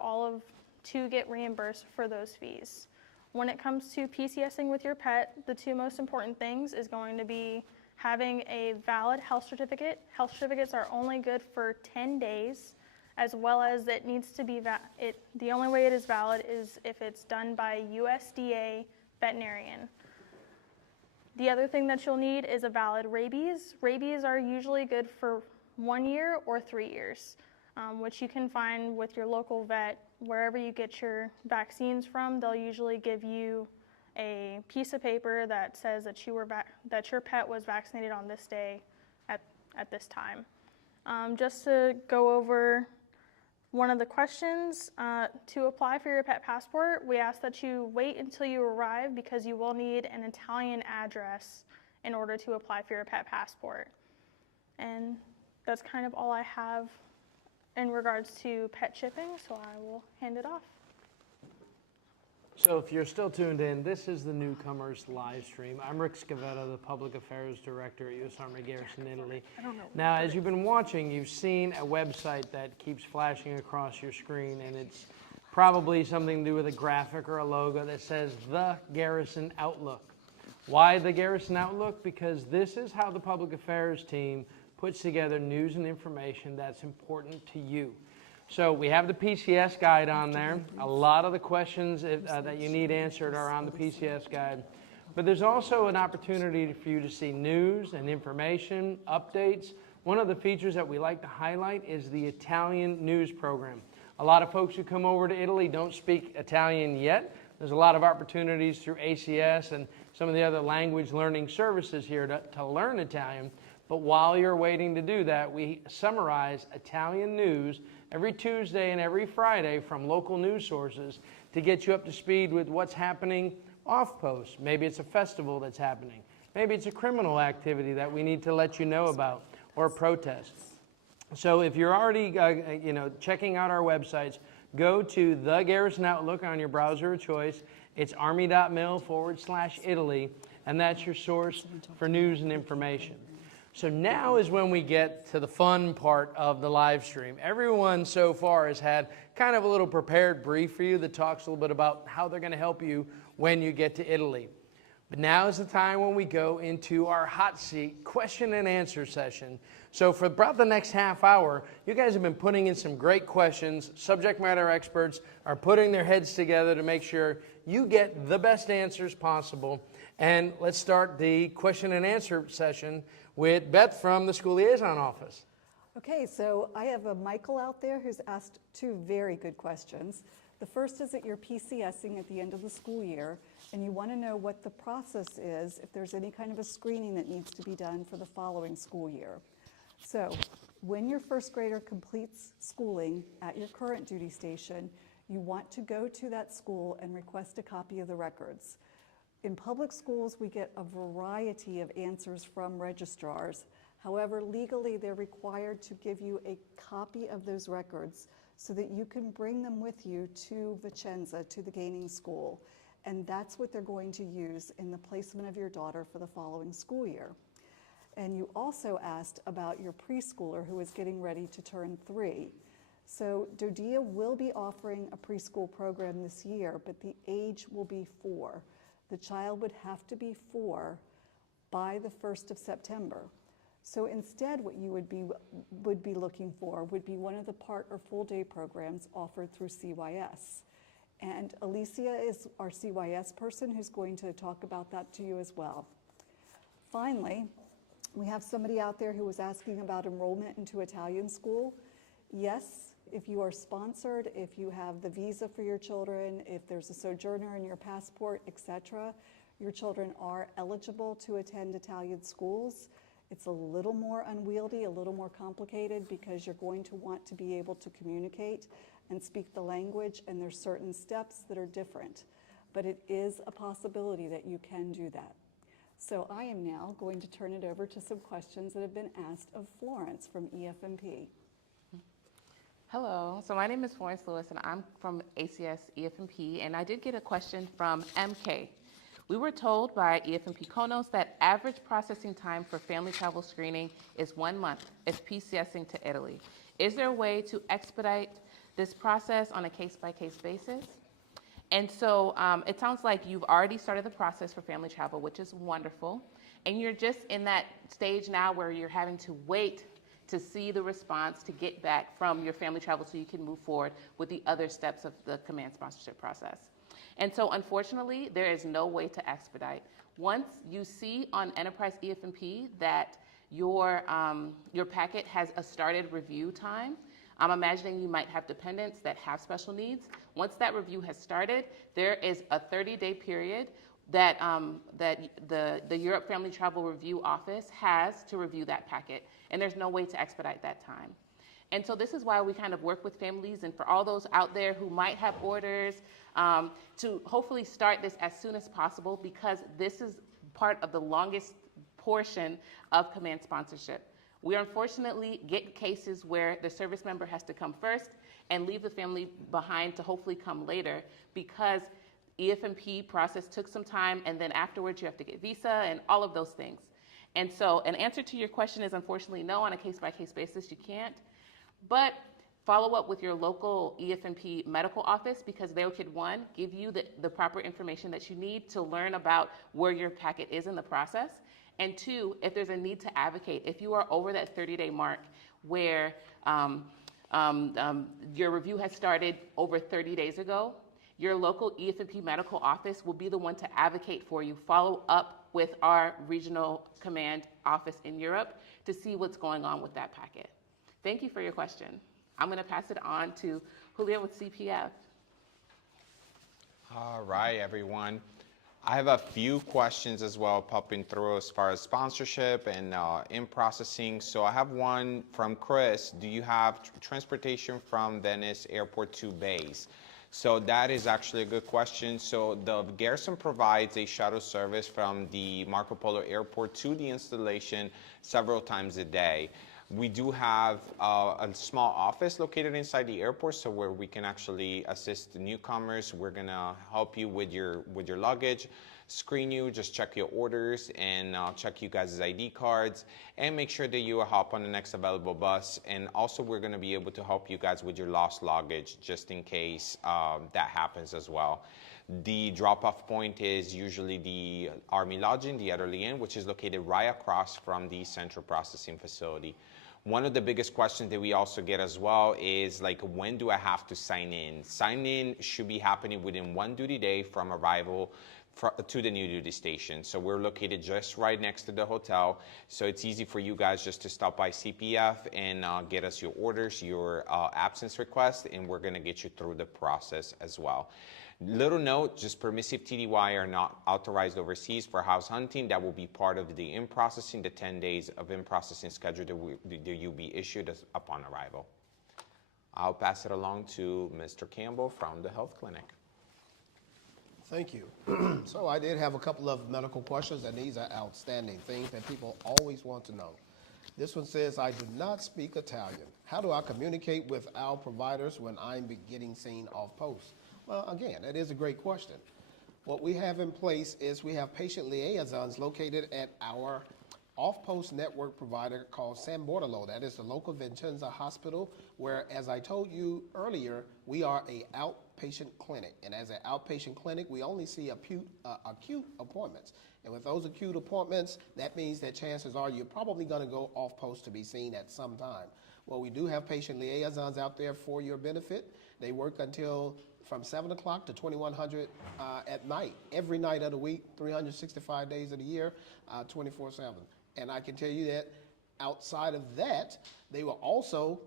to get reimbursed for those fees. When it comes to PCSing with your pet, the 2 most important things is going to be having a valid health certificate. Health certificates are only good for 10 days, as well as it needs to be, the only way it is valid is if it's done by USDA veterinarian. The other thing that you'll need is a valid rabies. Rabies are usually good for 1 year or 3 years, which you can find with your local vet. Wherever you get your vaccines from, they'll usually give you a piece of paper that says that that your pet was vaccinated on this day at this time. Just to go over one of the questions, to apply for your pet passport, we ask that you wait until you arrive because you will need an Italian address in order to apply for your pet passport. And that's kind of all I have in regards to pet shipping, so I will hand it off. So if you're still tuned in, this is the Newcomers Livestream. I'm Rick Scavetta, the Public Affairs Director at U.S. Army Garrison Italy. Now, as you've been watching, you've seen a website that keeps flashing across your screen, and it's probably something to do with a graphic or a logo that says The Garrison Outlook. Why The Garrison Outlook? Because this is how the Public Affairs team puts together news and information that's important to you. So we have the PCS guide on there. A lot of the questions that you need answered are on the PCS guide. But there's also an opportunity for you to see news and information, updates. One of the features that we like to highlight is the Italian news program. A lot of folks who come over to Italy don't speak Italian yet. There's a lot of opportunities through ACS and some of the other language learning services here to learn Italian. But while you're waiting to do that, we summarize Italian news every Tuesday and every Friday from local news sources to get you up to speed with what's happening off post. Maybe it's a festival that's happening. Maybe it's a criminal activity that we need to let you know about, or a protest. So if you're already checking out our websites, go to the Garrison Outlook on your browser of choice. It's army.mil/Italy, and that's your source for news and information. So now is when we get to the fun part of the live stream. Everyone so far has had kind of a little prepared brief for you that talks a little bit about how they're going to help you when you get to Italy. But now is the time when we go into our hot seat question and answer session. So for about the next half hour, you guys have been putting in some great questions. Subject matter experts are putting their heads together to make sure you get the best answers possible. And let's start the question and answer session with Beth from the School Liaison Office. Okay, so I have a Michael out there who's asked 2 very good questions. The first is that you're PCSing at the end of the school year, and you want to know what the process is, if there's any kind of a screening that needs to be done for the following school year. So when your first grader completes schooling at your current duty station, you want to go to that school and request a copy of the records. In public schools, we get a variety of answers from registrars. However, legally, they're required to give you a copy of those records so that you can bring them with you to Vicenza, to the gaining school. And that's what they're going to use in the placement of your daughter for the following school year. And you also asked about your preschooler who is getting ready to turn 3. So DODEA will be offering a preschool program this year, but the age will be 4. The child would have to be 4 by the 1st of September. So instead, what you would be looking for would be one of the part or full day programs offered through CYS. And Alicia is our CYS person who's going to talk about that to you as well. Finally, we have somebody out there who was asking about enrollment into Italian school. Yes, if you are sponsored, if you have the visa for your children, if there's a sojourner in your passport, etc., your children are eligible to attend Italian schools. It's a little more unwieldy, a little more complicated because you're going to want to be able to communicate and speak the language, and there's certain steps that are different. But it is a possibility that you can do that. So I am now going to turn it over to some questions that have been asked of Florence from EFMP. Hello, so my name is Florence Lewis and I'm from ACS EFMP, and I did get a question from MK. We were told by EFMP Konos that average processing time for family travel screening is 1 month if PCSing to Italy. Is there a way to expedite this process on a case-by-case basis? And so it sounds like you've already started the process for family travel, which is wonderful. And you're just in that stage now where you're having to wait to see the response to get back from your family travel so you can move forward with the other steps of the command sponsorship process. And so unfortunately, there is no way to expedite. Once you see on Enterprise EFMP that your packet has a started review time, I'm imagining you might have dependents that have special needs. Once that review has started, there is a 30-day period that the Europe Family Travel Review Office has to review that packet, and there's no way to expedite that time. And so this is why we kind of work with families, and for all those out there who might have orders, to hopefully start this as soon as possible, because this is part of the longest portion of command sponsorship. We unfortunately get cases where the service member has to come first and leave the family behind to hopefully come later, because EFMP process took some time, and then afterwards you have to get visa and all of those things. And so an answer to your question is unfortunately no. On a case-by-case basis, you can't. But follow up with your local EFMP medical office, because they could, one, give you the proper information that you need to learn about where your packet is in the process. And two, if there's a need to advocate, if you are over that 30-day mark where your review has started over 30 days ago, your local EFMP medical office will be the one to advocate for you. Follow up with our regional command office in Europe to see what's going on with that packet. Thank you for your question. I'm going to pass it on to Julia with CPF. All right, everyone. I have a few questions as well popping through as far as sponsorship and in processing. So I have one from Chris. Do you have transportation from Venice Airport to base? So that is actually a good question. So the Garrison provides a shuttle service from the Marco Polo Airport to the installation several times a day. We do have a small office located inside the airport, so where we can actually assist the newcomers. We're gonna help you with your luggage, screen you, just check your orders, and check you guys' ID cards, and make sure that you hop on the next available bus. And also, we're gonna be able to help you guys with your lost luggage, just in case that happens as well. The drop-off point is usually the Army Lodging, the Italy Inn, which is located right across from the central processing facility. One of the biggest questions that we also get as well is, like, when do I have to sign in? Sign in should be happening within 1 duty day from arrival to the new duty station. So we're located just right next to the hotel. So it's easy for you guys just to stop by CPF and get us your orders, your absence request, and we're gonna get you through the process as well. Little note, just permissive TDY are not authorized overseas for house hunting. That will be part of the in-processing, the 10 days of in-processing schedule that you'll be issued upon arrival. I'll pass it along to Mr. Campbell from the health clinic. Thank you. So I did have a couple of medical questions, and these are outstanding things that people always want to know. This one says, I do not speak Italian. How do I communicate with our providers when I'm getting seen off post? Well, again, that is a great question. What we have in place is we have patient liaisons located at our off-post network provider called San Bortolo. That is the local Vicenza hospital, where, as I told you earlier, we are an outpatient clinic. And as an outpatient clinic, we only see acute appointments. And with those acute appointments, that means that chances are you're probably going to go off-post to be seen at some time. Well, we do have patient liaisons out there for your benefit. They work until from 7 o'clock to 2100 at night, every night of the week, 365 days of the year, 24/7. And I can tell you that outside of that, they will also,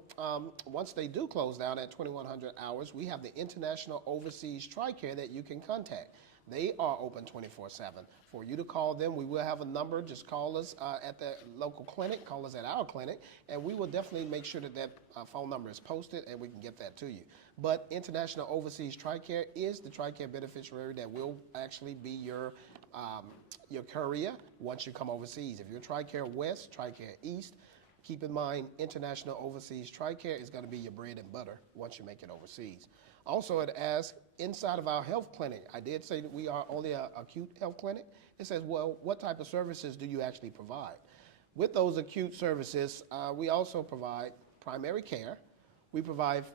once they do close down at 2100 hours, we have the International Overseas TRICARE that you can contact. They are open 24/7. For you to call them, we will have a number. Just call us at the local clinic, call us at our clinic, and we will definitely make sure that that phone number is posted and we can get that to you. But International Overseas TRICARE is the TRICARE beneficiary that will actually be your courier once you come overseas. If you're TRICARE West, TRICARE East, keep in mind International Overseas TRICARE is going to be your bread and butter once you make it overseas. Also, it asks, inside of our health clinic, I did say that we are only an acute health clinic. It says, well, what type of services do you actually provide? With those acute services, we also provide primary care, we provide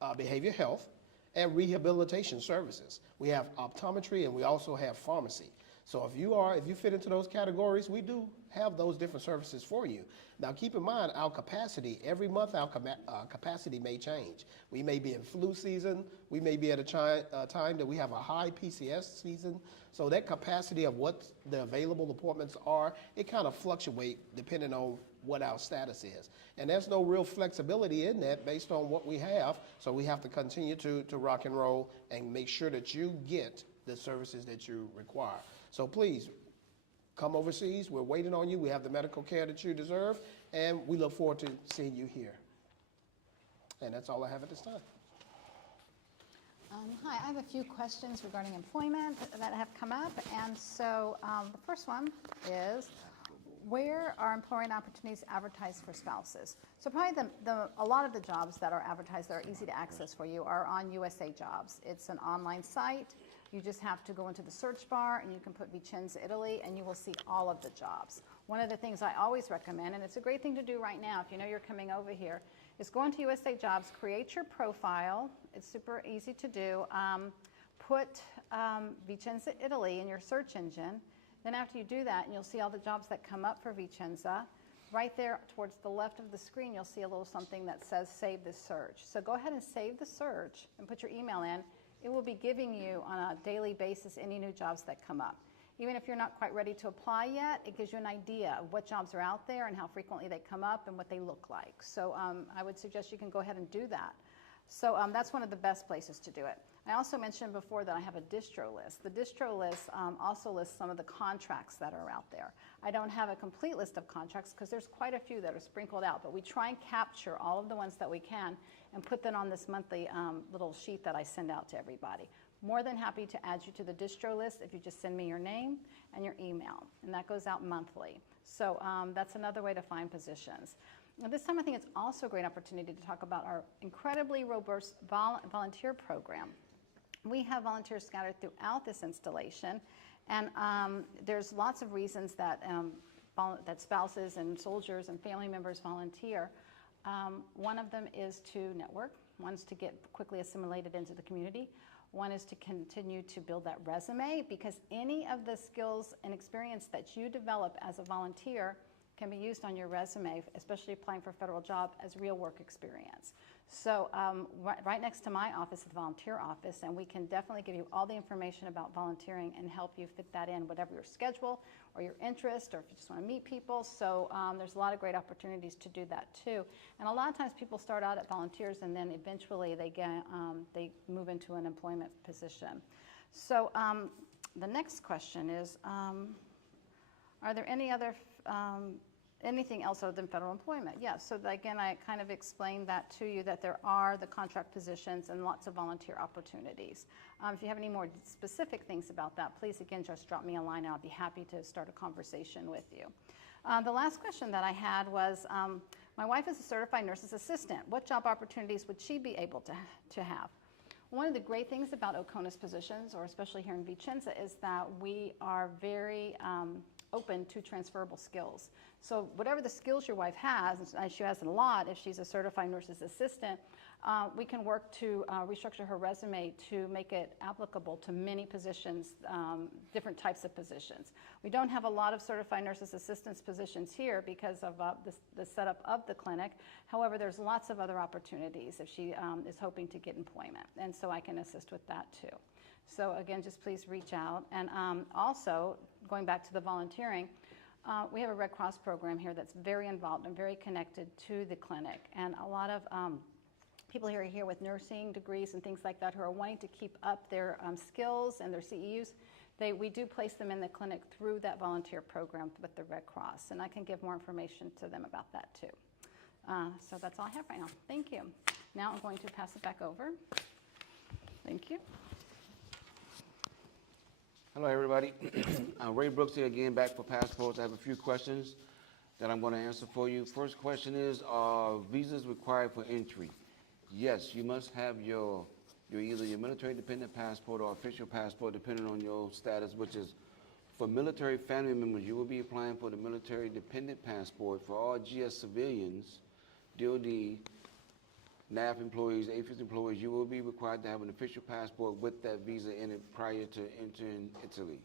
behavioral health, and rehabilitation services. We have optometry, and we also have pharmacy. So if you fit into those categories, we do have those different services for you. Now keep in mind our capacity, every month our capacity may change. We may be in flu season, we may be at a time that we have a high PCS season. So that capacity of what the available appointments are, it kind of fluctuates depending on what our status is. And there's no real flexibility in that based on what we have. So we have to continue to rock and roll and make sure that you get the services that you require. So please, come overseas. We're waiting on you. We have the medical care that you deserve, and we look forward to seeing you here. And that's all I have at this time. Hi, I have a few questions regarding employment that have come up. And so the first one is, where are employment opportunities advertised for spouses? So probably a lot of the jobs that are advertised that are easy to access for you are on USA Jobs. It's an online site. You just have to go into the search bar and you can put Vicenza Italy and you will see all of the jobs. One of the things I always recommend, and it's a great thing to do right now if you know you're coming over here, is go into USA Jobs, create your profile. It's super easy to do. Put Vicenza Italy in your search engine. Then after you do that, and you'll see all the jobs that come up for Vicenza. Right there towards the left of the screen, you'll see a little something that says save this search. So go ahead and save the search and put your email in. It will be giving you on a daily basis any new jobs that come up. Even if you're not quite ready to apply yet, it gives you an idea of what jobs are out there and how frequently they come up and what they look like. So I would suggest you can go ahead and do that. So that's one of the best places to do it. I also mentioned before that I have a distro list. The distro list also lists some of the contracts that are out there. I don't have a complete list of contracts because there's quite a few that are sprinkled out, but we try and capture all of the ones that we can and put them on this monthly little sheet that I send out to everybody. More than happy to add you to the distro list if you just send me your name and your email, and that goes out monthly. So that's another way to find positions. Now, this time I think it's also a great opportunity to talk about our incredibly robust volunteer program. We have volunteers scattered throughout this installation, and there's lots of reasons that, that spouses and soldiers and family members volunteer. One of them is to network. One is to get quickly assimilated into the community. One is to continue to build that resume, because any of the skills and experience that you develop as a volunteer can be used on your resume, especially applying for a federal job, as real work experience. So right next to my office is the volunteer office, and we can definitely give you all the information about volunteering and help you fit that in, whatever your schedule or your interest, or if you just want to meet people. So there's a lot of great opportunities to do that too. And a lot of times people start out at volunteers and then eventually they move into an employment position. So the next question is, are there any other anything else other than federal employment? Yeah, so again, I kind of explained that to you, that there are the contract positions and lots of volunteer opportunities. If you have any more specific things about that, please, again, just drop me a line and I'll be happy to start a conversation with you. The last question that I had was, my wife is a certified nurse's assistant. What job opportunities would she be able to have? One of the great things about OCONUS positions, or especially here in Vicenza, is that we are very open to transferable skills. So whatever the skills your wife has, and she has a lot if she's a certified nurse's assistant, we can work to restructure her resume to make it applicable to many positions, different types of positions. We don't have a lot of certified nurse's assistants positions here because of the setup of the clinic. However, there's lots of other opportunities if she is hoping to get employment, and so I can assist with that too. So again, just please reach out. And also, going back to the volunteering, we have a Red Cross program here that's very involved and very connected to the clinic. And a lot of people who are here with nursing degrees and things like that who are wanting to keep up their skills and their CEUs, we do place them in the clinic through that volunteer program with the Red Cross. And I can give more information to them about that too. So that's all I have right now. Thank you. Now I'm going to pass it back over. Thank you. Hello, everybody. Ray Brooks here again, back for passports. I have a few questions that I'm going to answer for you. First question is, are visas required for entry? Yes, you must have either your military dependent passport or official passport, depending on your status, which is for military family members. You will be applying for the military dependent passport. For all GS civilians, DOD, NAF employees, AFIS employees, you will be required to have an official passport with that visa in it prior to entering Italy.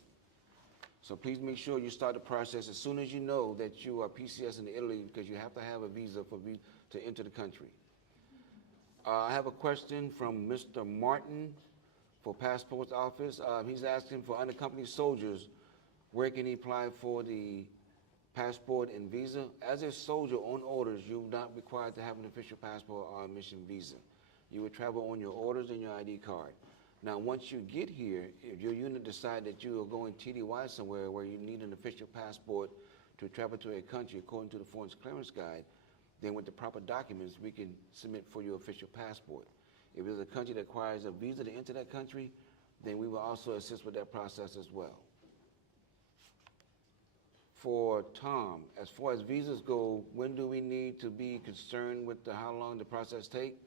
So please make sure you start the process as soon as you know that you are PCS in Italy, because you have to have a visa to enter the country. I have a question from Mr. Martin for Passports Office. He's asking for unaccompanied soldiers, where can he apply for the passport and visa? As a soldier on orders, you're not required to have an official passport or a mission visa. You would travel on your orders and your ID card. Now, once you get here, if your unit decide that you are going TDY somewhere where you need an official passport to travel to a country according to the Foreign Clearance Guide, then with the proper documents, we can submit for your official passport. If it's a country that requires a visa to enter that country, then we will also assist with that process as well. For Tom, as far as visas go, when do we need to be concerned with how long the process takes?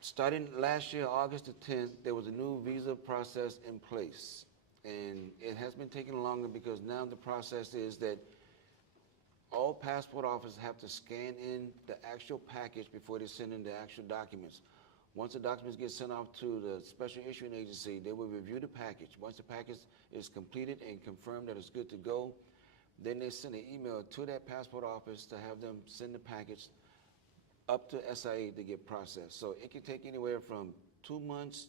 Starting last year, August the 10th, there was a new visa process in place. And it has been taking longer because now the process is that all passport offices have to scan in the actual package before they send in the actual documents. Once the documents get sent off to the special issuing agency, they will review the package. Once the package is completed and confirmed that it's good to go, then they send an email to that passport office to have them send the package up to SIA to get processed. So it can take anywhere from 2 months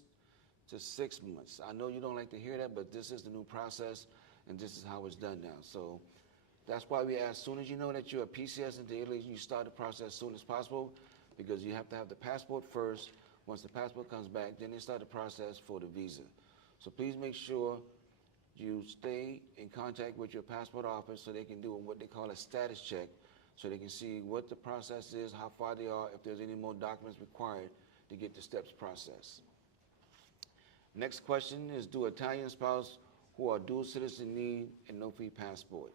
to 6 months. I know you don't like to hear that, but this is the new process, and this is how it's done now. So that's why we ask, as soon as you know that you're a PCS into Italy, you start the process as soon as possible, because you have to have the passport first. Once the passport comes back, then they start the process for the visa. So please make sure you stay in contact with your passport office so they can do what they call a status check, so they can see what the process is, how far they are, if there's any more documents required to get the steps processed. Next question is, do Italian spouse who are dual citizen need a no-fee passport?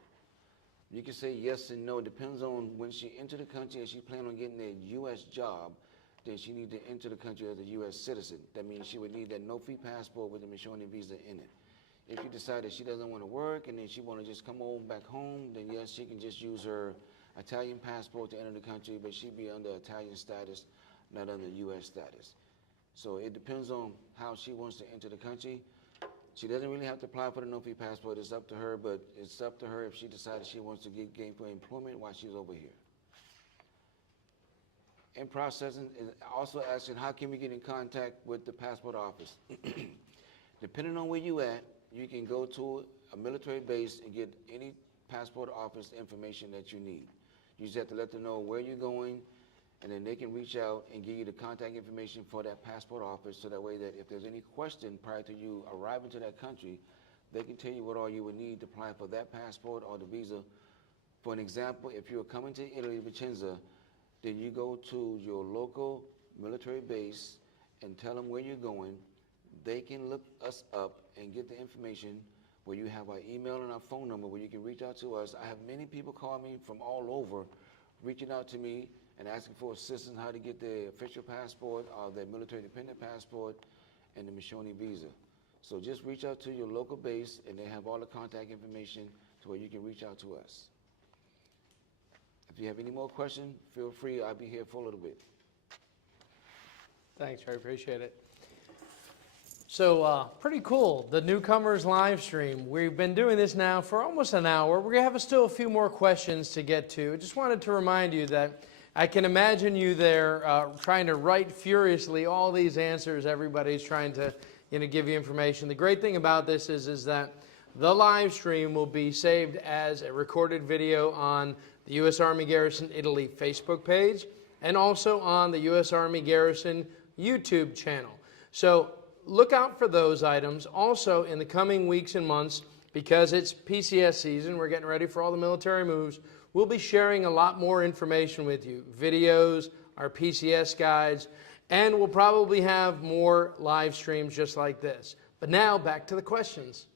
You can say yes and no. It depends on when she entered the country and she planned on getting a U.S. job, then she need to enter the country as a U.S. citizen. That means she would need that no-fee passport with a Missione visa in it. If you decide that she doesn't want to work and then she want to just come on back home, then yes, she can just use her Italian passport to enter the country, but she'd be under Italian status, not under U.S. status. So it depends on how she wants to enter the country. She doesn't really have to apply for the no-fee passport. It's up to her, but it's up to her if she decides she wants to get gainful employment while she's over here. In processing, is also asking, how can we get in contact with the passport office? Depending on where you at, you can go to a military base and get any passport office information that you need. You just have to let them know where you're going, and then they can reach out and give you the contact information for that passport office, so that way that if there's any question prior to you arriving to that country, they can tell you what all you would need to apply for that passport or the visa. For an example, if you're coming to Italy, Vicenza, then you go to your local military base and tell them where you're going. They can look us up and get the information, where you have our email and our phone number where you can reach out to us. I have many people call me from all over, reaching out to me and asking for assistance how to get the official passport or the military dependent passport and the Missione visa. So just reach out to your local base and they have all the contact information to where you can reach out to us. If you have any more questions, feel free. I'll be here for a little bit. Thanks, Ray. Appreciate it. So pretty cool, the Newcomers Livestream. We've been doing this now for almost an hour. We're going to have still a few more questions to get to. I just wanted to remind you that I can imagine you there trying to write furiously all these answers. Everybody's trying to give you information. The great thing about this is that the live stream will be saved as a recorded video on the U.S. Army Garrison Italy Facebook page and also on the U.S. Army Garrison YouTube channel. So look out for those items. Also, in the coming weeks and months, because it's PCS season, we're getting ready for all the military moves, we'll be sharing a lot more information with you. Videos, our PCS guides, and we'll probably have more live streams just like this. But now, back to the questions.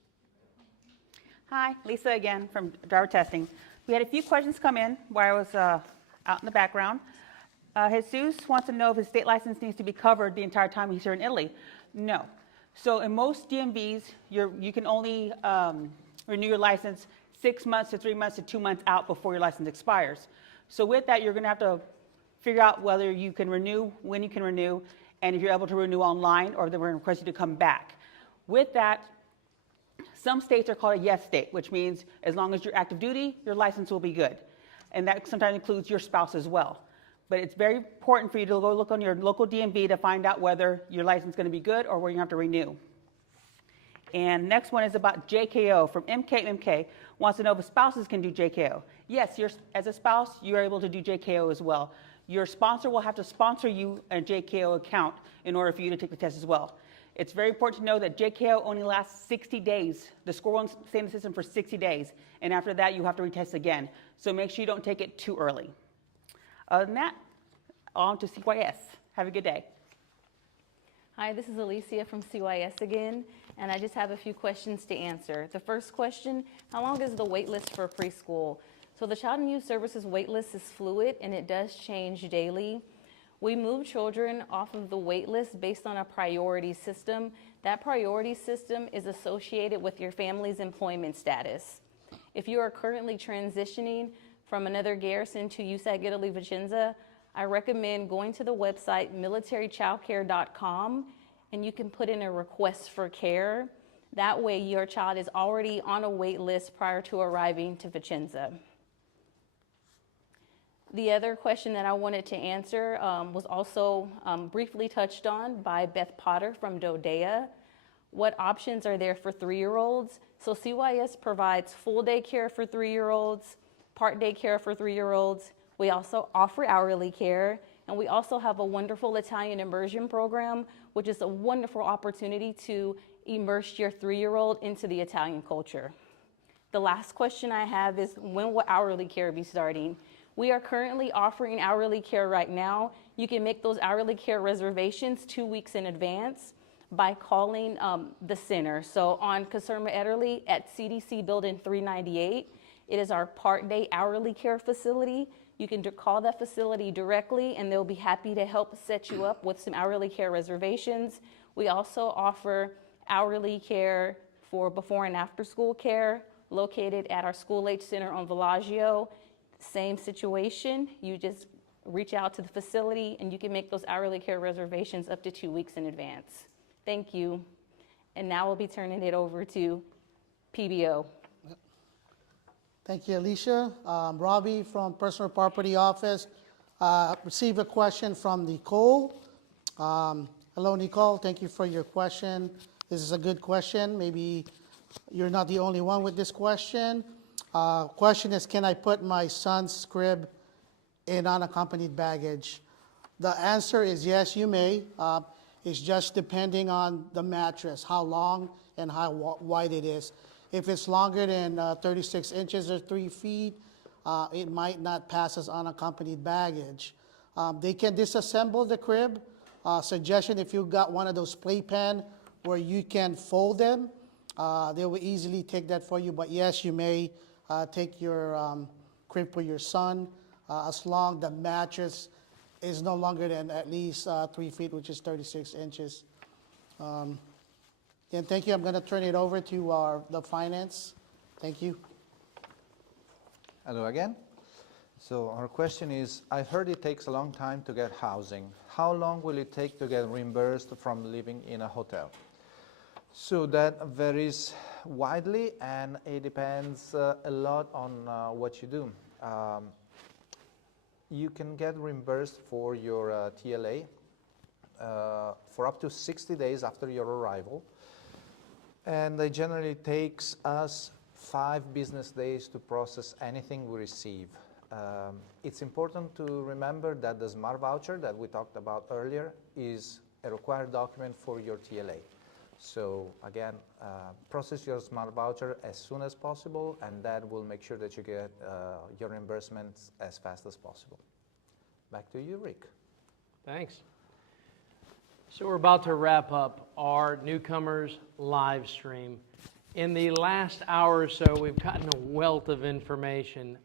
Hi, Lisa again from driver testing. We had a few questions come in while I was out in the background. Jesus wants to know if his state license needs to be covered the entire time he's here in Italy. No. So in most DMVs, you can only renew your license 6 months to 3 months to 2 months out before your license expires. So with that, you're going to have to figure out whether you can renew, when you can renew, and if you're able to renew online or if they're going to request you to come back. With that, Some states are called a yes state, which means as long as you're active duty, your license will be good. And that sometimes includes your spouse as well. But it's very important for you to go look on your local DMV to find out whether your license is going to be good or where you have to renew. And next one is about JKO from MK wants to know if spouses can do JKO. Yes, as a spouse, you're able to do JKO as well. Your sponsor will have to sponsor you a JKO account in order for you to take the test as well. It's very important to know that JKO only lasts 60 days. The score won't stay in the system for 60 days. And after that, you have to retest again. So make sure you don't take it too early. Other than that, on to CYS. Have a good day. Hi, this is Alicia from CYS again, and I just have a few questions to answer. The first question, how long is the wait list for preschool? So the Child and Youth Services wait list is fluid, and it does change daily. We move children off of the wait list based on a priority system. That priority system is associated with your family's employment status. If you are currently transitioning from another garrison to USAG Italy Vicenza, I recommend going to the website militarychildcare.com, and you can put in a request for care. That way your child is already on a wait list prior to arriving to Vicenza. The other question that I wanted to answer was also briefly touched on by Beth Potter from Dodea. What options are there for 3-year-olds? So CYS provides full day care for 3-year-olds, part day care for 3-year-olds. We also offer hourly care, and we also have a wonderful Italian immersion program, which is a wonderful opportunity to immerse your 3-year-old into the Italian culture. The last question I have is, when will hourly care be starting? We are currently offering hourly care right now. You can make those hourly care reservations 2 weeks in advance by calling the center. So on Caserta Italy at CDC Building 398, it is our part-day hourly care facility. You can call that facility directly, and they'll be happy to help set you up with some hourly care reservations. We also offer hourly care for before and after school care located at our school-age center on Villaggio. Same situation. You just reach out to the facility, and you can make those hourly care reservations up to 2 weeks in advance. Thank you. And now we'll be turning it over to PBO. Thank you, Alicia. Robbie from Personal Property Office received a question from Nicole. Hello, Nicole. Thank you for your question. This is a good question. Maybe you're not the only one with this question. Question is, can I put my son's crib in unaccompanied baggage? The answer is yes, you may. It's just depending on the mattress, how long and how wide it is. If it's longer than 36 inches or 3 feet, it might not pass as unaccompanied baggage. They can disassemble the crib. Suggestion, if you've got one of those playpen where you can fold them, they will easily take that for you. But yes, you may take your crib for your son as long the mattress is no longer than at least 3 feet, which is 36 inches. And thank you. I'm going to turn it over to the finance. Thank you. Hello again. So our question is, I've heard it takes a long time to get housing. How long will it take to get reimbursed from living in a hotel? So that varies widely, and it depends a lot on what you do. You can get reimbursed for your TLA for up to 60 days after your arrival. And it generally takes us 5 business days to process anything we receive. It's important to remember that the Smart Voucher that we talked about earlier is a required document for your TLA. So again, process your Smart Voucher as soon as possible, and that will make sure that you get your reimbursements as fast as possible. Back to you, Rick. Thanks. So we're about to wrap up our Newcomers live stream. In the last hour or so, we've gotten a wealth of information,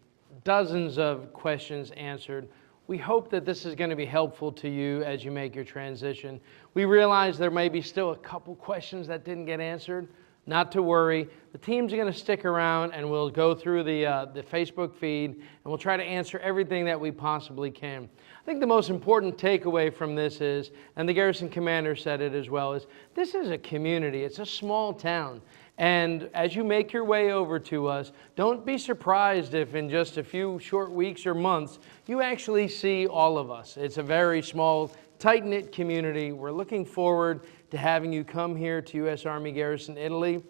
dozens of questions answered. We hope that this is going to be helpful to you as you make your transition. We realize there may be still a couple questions that didn't get answered. Not to worry. The team's going to stick around, and we'll go through the Facebook feed, and we'll try to answer everything that we possibly can. I think the most important takeaway from this is, and the Garrison Commander said it as well, is this is a community. It's a small town. And as you make your way over to us, don't be surprised if in just a few short weeks or months, you actually see all of us. It's a very small, tight-knit community. We're looking forward to having you come here to U.S. Army Garrison Italy.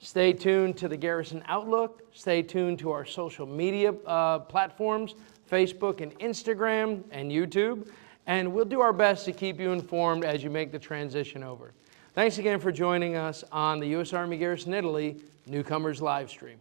Stay tuned to the Garrison Outlook. Stay tuned to our social media platforms, Facebook and Instagram and YouTube. And we'll do our best to keep you informed as you make the transition over. Thanks again for joining us on the U.S. Army Garrison Italy Newcomers Livestream.